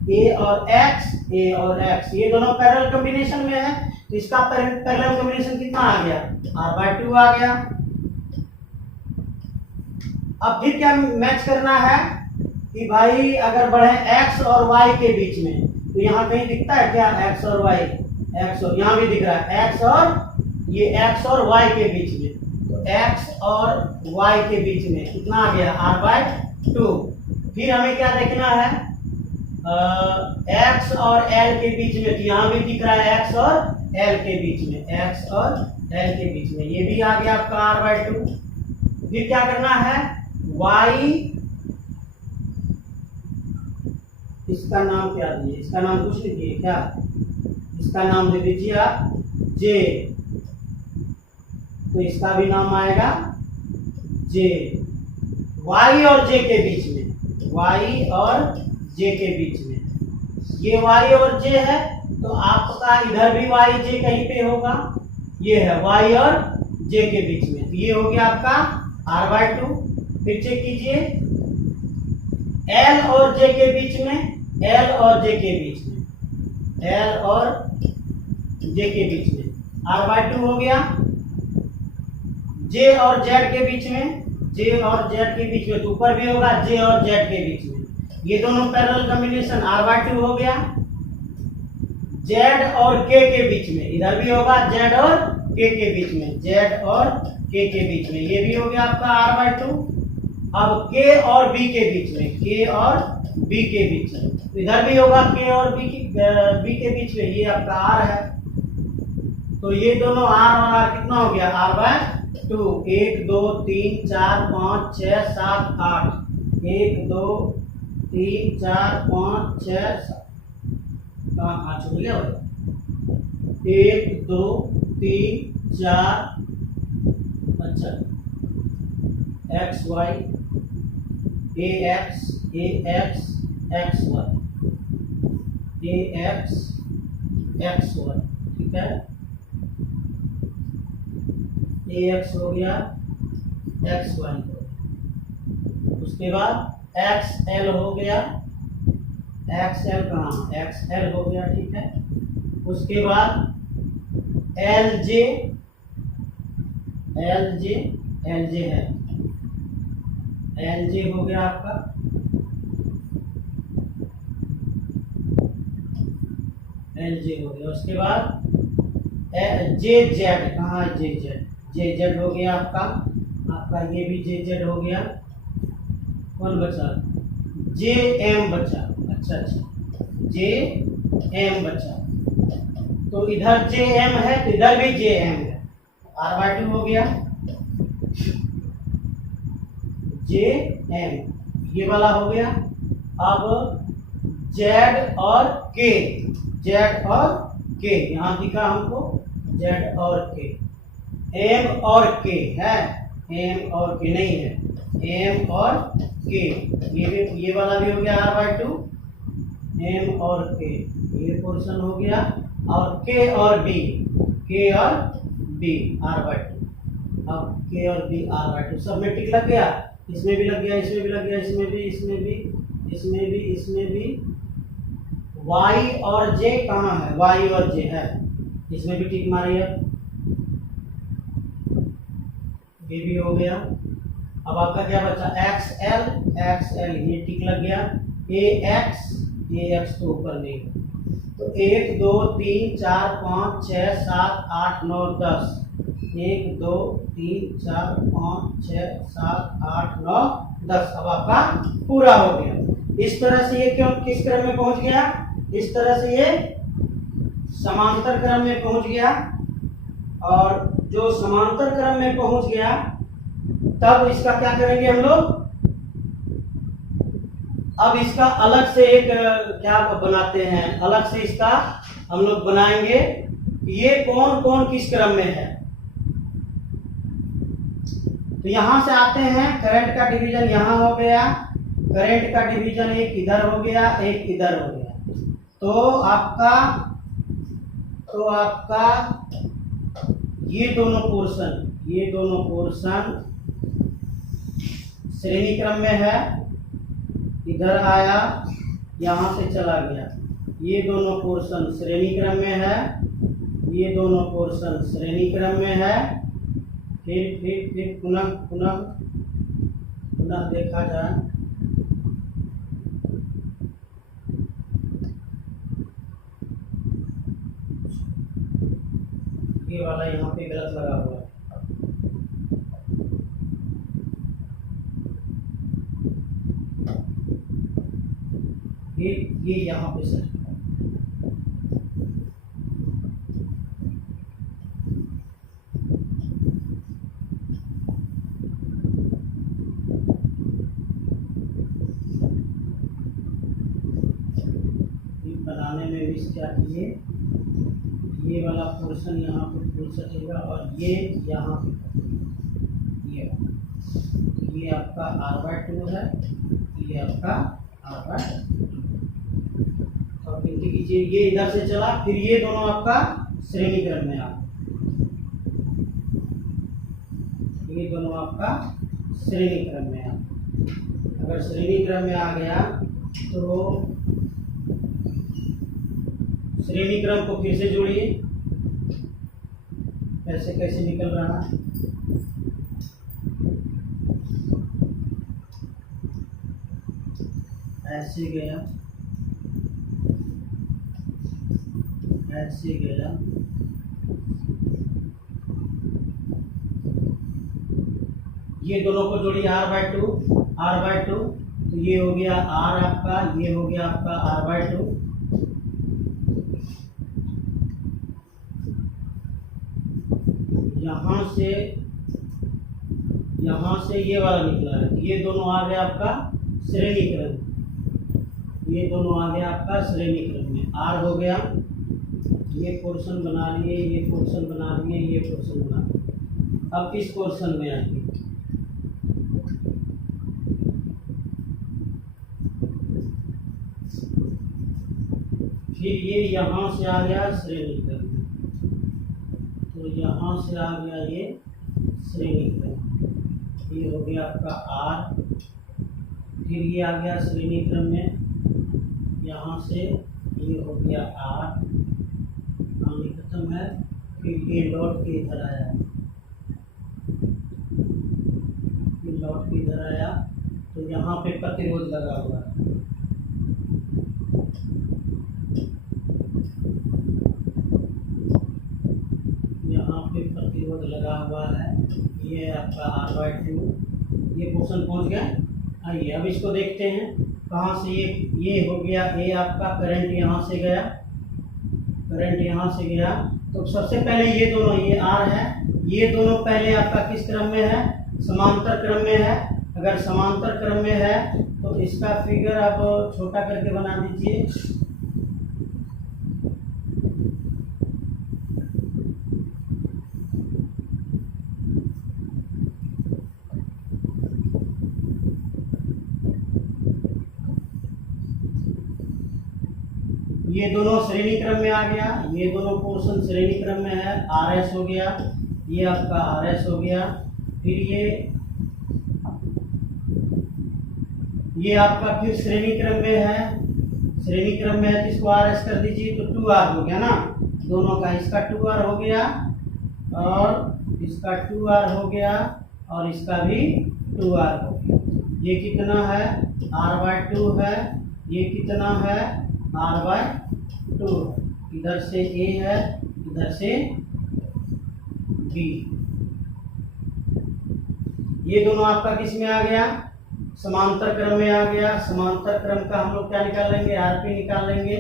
A और X, A और X, ये दोनों पैरेलल कॉम्बिनेशन में है। तो इसका पैरेलल कॉम्बिनेशन कितना आ गया, R बाय 2 आ गया। अब फिर क्या मैच करना है कि भाई अगर बढ़े X और Y के बीच में, तो यहाँ कहीं दिखता है क्या X और Y, X और यहाँ भी दिख रहा है X और ये X और Y के बीच में, तो X और Y के बीच में कितना आ गया, R बाय 2। फिर हमें क्या देखना है, X और L के बीच में, तो यहाँ भी दिख रहा है X और L के बीच में, X और L के बीच में, ये भी आ गया आपका R बाय 2। फिर क्या करना है, Y, इसका नाम क्या दिए, इसका नाम कुछ नहीं दिए क्या, इसका नाम दे दीजिए आप J, तो इसका भी नाम आएगा J। Y और J के बीच में, Y और J के बीच में, ये Y और J है, तो आपका इधर भी Y J कहीं पे होगा, ये है Y और J के बीच में, तो ये हो गया आपका R बाय 2। फिर चेक कीजिए L और J के बीच में, L और J के बीच में, L और J के बीच में R बाय 2 हो गया। J और Z के बीच में, J और Z के बीच में, तो ऊपर भी होगा J और Z के बीच में, ये दोनों पैरेलल कॉम्बिनेशन R बाय 2 हो गया। Z और K के बीच में, इधर भी होगा Z और K के बीच में, Z और K के बीच में, ये भी हो गया आपका R बाय 2। अब K और B के बीच में, K और B के बीच में, तो इधर भी होगा K और B के बीच में, ये आपका R है। तो ये दोनों R और R कितना हो गया, R बाय 2। 1 2 3 4 5 6 7 8, 1 2 3 4 5 6 7, कहाँ छूट गया भाई, 1 2 3 4, अच्छा एक्स वाई, ए एक्स एक्स वाई, ए एक्स वाई, ठीक है। ए एक्स हो गया, एक्स वाई हो गया, उसके बाद एक्स एल हो गया, एक्स एल कहाँ, एक्स एल हो गया, ठीक है। उसके बाद एल जे एल जे है, एल जे हो गया आपका, एल जे हो गया। उसके बाद जे जेड, कहाँ है जे जेड, जे जेड हो गया आपका, आपका ये भी जे जेड हो गया। कौन बचा, जे एम बचा, अच्छा अच्छा जे एम बचा, तो इधर जे एम है तो इधर भी जे एम है, आर बाई टू हो गया जे एम, ये वाला हो गया। अब जेड और के, जेड और के यहाँ दिखा हमको, जेड और के, एम और के है, एम और के नहीं है, एम और के, ये भी, ये वाला भी हो गया आर बाई टू, एम और के, ये पोर्शन हो गया। और के और बी, के और बी आर बाई टू, अब के और बी आर बाई टू, सब में टिक लग गया, इसमें भी लग गया, इसमें भी लग गया, इसमें भी, इसमें भी, इसमें भी, इसमें भी। वाई और जे कहाँ है, वाई और जे है, इसमें भी टिक मारिए, ये भी हो गया। अब आपका क्या बचा, एक्स एल, एक्स एल, ये टिक लग गया। ए एक्स तो ऊपर नहीं, तो 1 2 3 4 5 6 7 8 9 10, 1 2 3 4 5 6 7 8 9 10, अब आपका पूरा हो गया। इस तरह से ये क्यों किस क्रम में पहुंच गया, इस तरह से ये समांतर क्रम में पहुंच गया। और जो समांतर क्रम में पहुंच गया तब इसका क्या करेंगे हम लोग, अब इसका अलग से एक क्या बनाते हैं, अलग से इसका हम लोग बनाएंगे ये कौन कौन किस क्रम में है। तो यहां से आते हैं, करंट का डिवीजन यहां हो गया, करंट का डिवीजन एक इधर हो गया, एक इधर हो गया। तो आपका ये दोनों पोर्शन श्रेणी क्रम में है, इधर आया, यहां से चला गया, ये दोनों पोर्शन श्रेणी क्रम में है, ये दोनों पोर्शन श्रेणी क्रम में है। फिर पुनः देखा जाए, ये वाला यहाँ पे गलत लगा हुआ है, ये यहाँ पे सर बनाने में भी क्या किए, ये वाला पोर्शन यहाँ पे फुल सटेगा और ये यहाँ पे, ये आपका आर बाई टू है, ये आपका आर बाई टू। और गिनती कीजिए, ये इधर से चला, फिर ये दोनों आपका श्रेणी क्रम में आ, ये दोनों आपका श्रेणी क्रम में आ। अगर श्रेणी क्रम में आ गया तो श्रेणी क्रम को फिर से जोड़िए, कैसे कैसे निकल रहा है, ऐसे गया, ऐसे गया, ये दोनों को जोड़िए R by two, R by two, तो ये हो गया आर आपका, ये हो गया आपका आर बाई टू। यहाँ से ये वाला निकला है, ये दोनों आ गया आपका श्रेणी क्रम, ये दोनों आ गया आपका श्रेणी क्रम में, आर हो गया, ये पोर्शन बना लिए, ये पोर्शन बना लिए, ये पोर्शन बना लिए। अब इस पोर्शन में आएंगे, फिर ये यहाँ से आ गया श्रेणी क्रम, तो यहाँ से आ गया ये श्रेणी क्रम, ये हो गया आपका आर, फिर ये आ गया श्रेणी क्रम में, यहाँ से ये हो गया आर, कहानी खत्म है, फिर ये लौट के इधर आया, लौट के इधर आया तो यहाँ पे प्रतिरोध लगा हुआ है। यहाँ पे प्रतिरोध लगा हुआ है, ये आपका R/2, ये पोर्शन पहुँच गया। आइए अब इसको देखते हैं कहाँ से ये हो गया, ये आपका करंट यहाँ से गया, करंट यहाँ से गया। तो सबसे पहले ये दोनों, ये R है, ये दोनों पहले आपका किस क्रम में है, समांतर क्रम में है। अगर समांतर क्रम में है तो इसका फिगर आप छोटा करके बना दीजिए। ये दोनों श्रेणी क्रम में आ गया, ये दोनों पोर्शन श्रेणी क्रम में है, RS हो गया, ये आपका RS हो गया। फिर ये आपका फिर श्रेणी क्रम में है, श्रेणी क्रम में है तो इसको RS कर दीजिए तो 2R हो गया ना, दोनों का। इसका 2R हो गया और इसका 2R हो गया और इसका भी 2R हो गया। ये कितना है, R/2 है, ये कितना है, R/2। इधर से A है, इधर से B। ये दोनों आपका किस में आ गया, समांतर क्रम में आ गया। समांतर क्रम का हम लोग क्या निकालेंगे, RP निकालेंगे।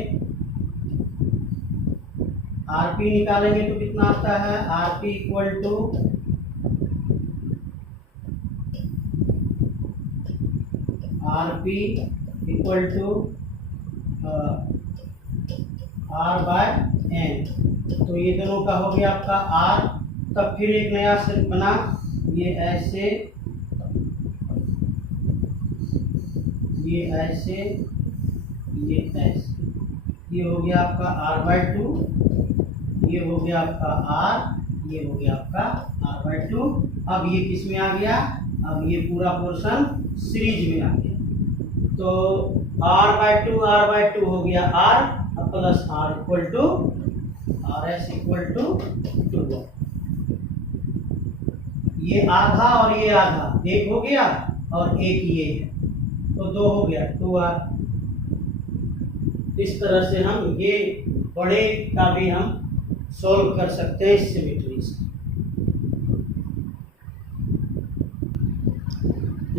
RP निकालेंगे तो कितना आता है, RP इक्वल टू R/n। तो ये दोनों का हो गया आपका R। तब फिर एक नया सेट बना, ये ऐसे, ये ऐसे, ये ऐसे, ये हो गया आपका R/2, ये हो गया आपका R, ये हो गया आपका R/2। अब ये किस में आ गया, अब ये पूरा पोर्शन सीरीज में आ गया। तो R/2 हो गया R plus R equal to RS equal to 2। ये आधा और ये आधा, एक हो गया और एक ये है तो 2 हो गया, 2R। इस तरह से हम ये बड़े का भी हम सॉल्व कर सकते हैं सिमेट्री से।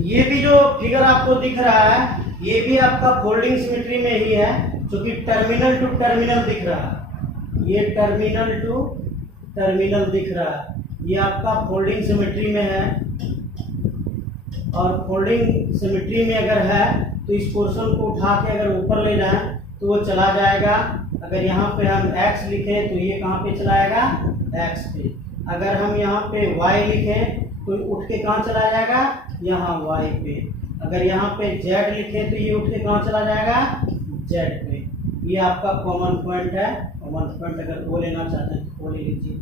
ये भी जो फिगर आपको दिख रहा है ये भी आपका फोल्डिंग सिमेट्री में ही है, क्योंकि टर्मिनल टू टर्मिनल दिख रहा है। ये टर्मिनल टू टर्मिनल दिख रहा है, ये आपका फोल्डिंग सिमेट्री में है। और फोल्डिंग सिमेट्री में अगर है तो इस पोर्शन को उठा के अगर ऊपर ले जाएं तो वो चला जाएगा। अगर यहाँ पे हम x लिखें तो ये कहाँ पे चलाएगा, x पे। अगर हम यहाँ पे y लिखें तो उठ के कहाँ चला जाएगा, यहाँ y पे। अगर यहाँ पे z लिखें तो ये उठ के कहाँ चला जाएगा, z पे। ये आपका कॉमन पॉइंट है। कॉमन पॉइंट अगर वो लेना चाहते हैं तो वो ले लीजिए।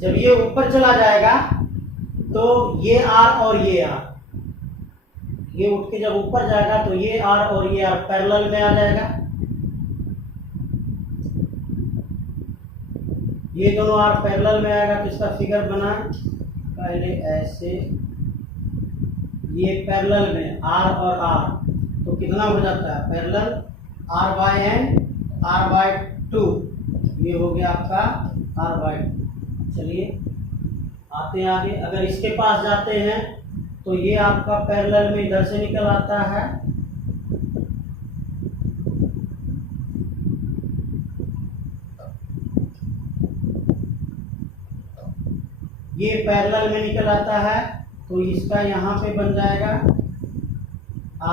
जब ये ऊपर चला जाएगा तो ये R और ये R, ये उठ के जब ऊपर जाएगा तो ये R और ये R पैरेलल में आ जाएगा। ये दोनों R पैरेलल में आएगा तो इसका फिगर बनाएं। पहले ऐसे, ये पैरेलल में R और R तो कितना हो जाता है पैरेलल, R/n R/2, ये हो गया आपका R/2। चलिए आते हैं आगे। अगर इसके पास जाते हैं तो ये आपका पैरेलल में इधर से निकल आता है, ये पैरेलल में निकल आता है तो इसका यहाँ पे बन जाएगा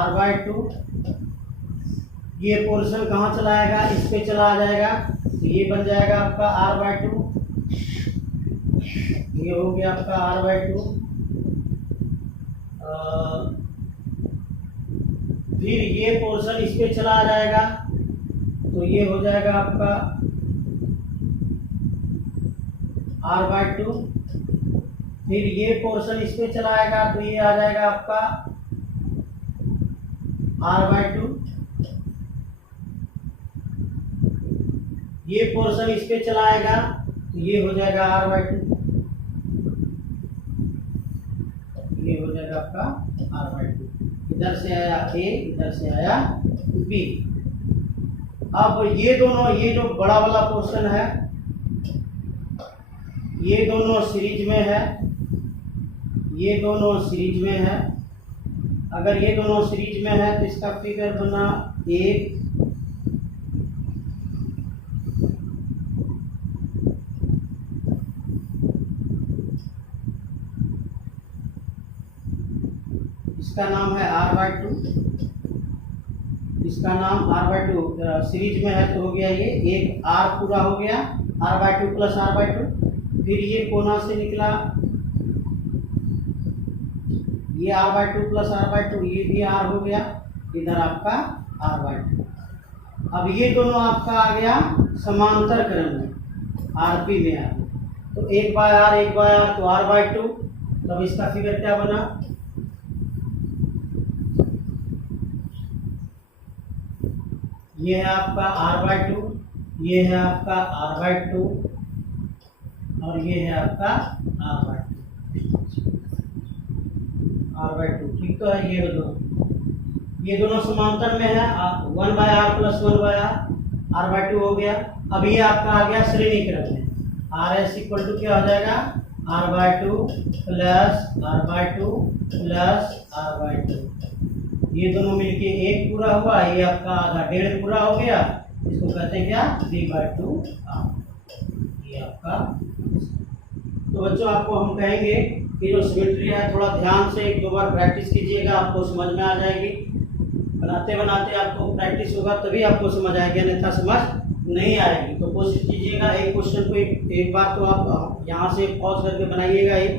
R/2। ये पोर्शन कहाँ चलाएगा, इस पे चला आ जाएगा तो ये बन जाएगा आपका R/2। ये हो गया आपका R/2। फिर ये पोर्शन इस पे चला आ जाएगा तो ये हो जाएगा आपका R/2। फिर ये पोर्शन इस पे चला आएगा तो ये आ जाएगा आपका R/2। ये पोर्शन इस पे चला आएगा तो ये हो जाएगा R/2, ये हो जाएगा आपका इधर से आया ए, इधर से आया बी। अब ये दोनों, ये जो बड़ा वाला पोर्शन है, ये दोनों सीरीज में है, ये दोनों सीरीज में है। अगर ये दोनों सीरीज में है तो इसका फिगर बना 1, इसका नाम है r/2, इसका नाम r/2 सीरीज में है तो हो गया ये एक r पूरा हो गया, r/2 प्लस r/2। फिर ये कोना से निकला, ये r/2 प्लस r/2, ये भी r हो गया, इधर आपका r/2। अब ये दोनों आपका आ गया समांतर क्रम में, rp में आ गया, तो 1/r 1/r तो r/2। तब इसका फिगर क्या बना, ये है आपका r/2, ये है आपका r/2 और ये है आपका r/2, ठीक तो है। ये दोनों समांतर में है, 1/r प्लस 1/r, r/2 हो गया। अब ये आपका आ गया श्रेणी क्रम में, RS इक्वल टू क्या हो जाएगा, r/2 plus r/2 plus r/2। ये दोनों मिलके 1 पूरा हुआ, ये आपका आधा 1.5 पूरा हो गया, इसको कहते हैं क्या, 3/2r। ये आपका। तो बच्चों आपको हम कहेंगे कि जो सिमेट्री है थोड़ा ध्यान से 1-2 बार प्रैक्टिस कीजिएगा, आपको समझ में आ जाएगी। बनाते बनाते आपको प्रैक्टिस होगा तभी आपको समझ आएगी, अन्यथा समझ नहीं आएगी। तो कोशिश कीजिएगा एक क्वेश्चन को एक बार तो आप यहाँ से पॉज करके बनाइएगा, एक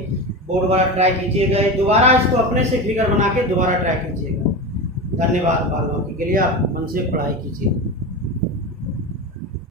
बोर्ड वाला ट्राई कीजिएगा, दोबारा इसको अपने से फिगर बना के दोबारा ट्राई कीजिएगा। धन्यवाद। बाद बाकी के लिए आप मन से पढ़ाई कीजिए।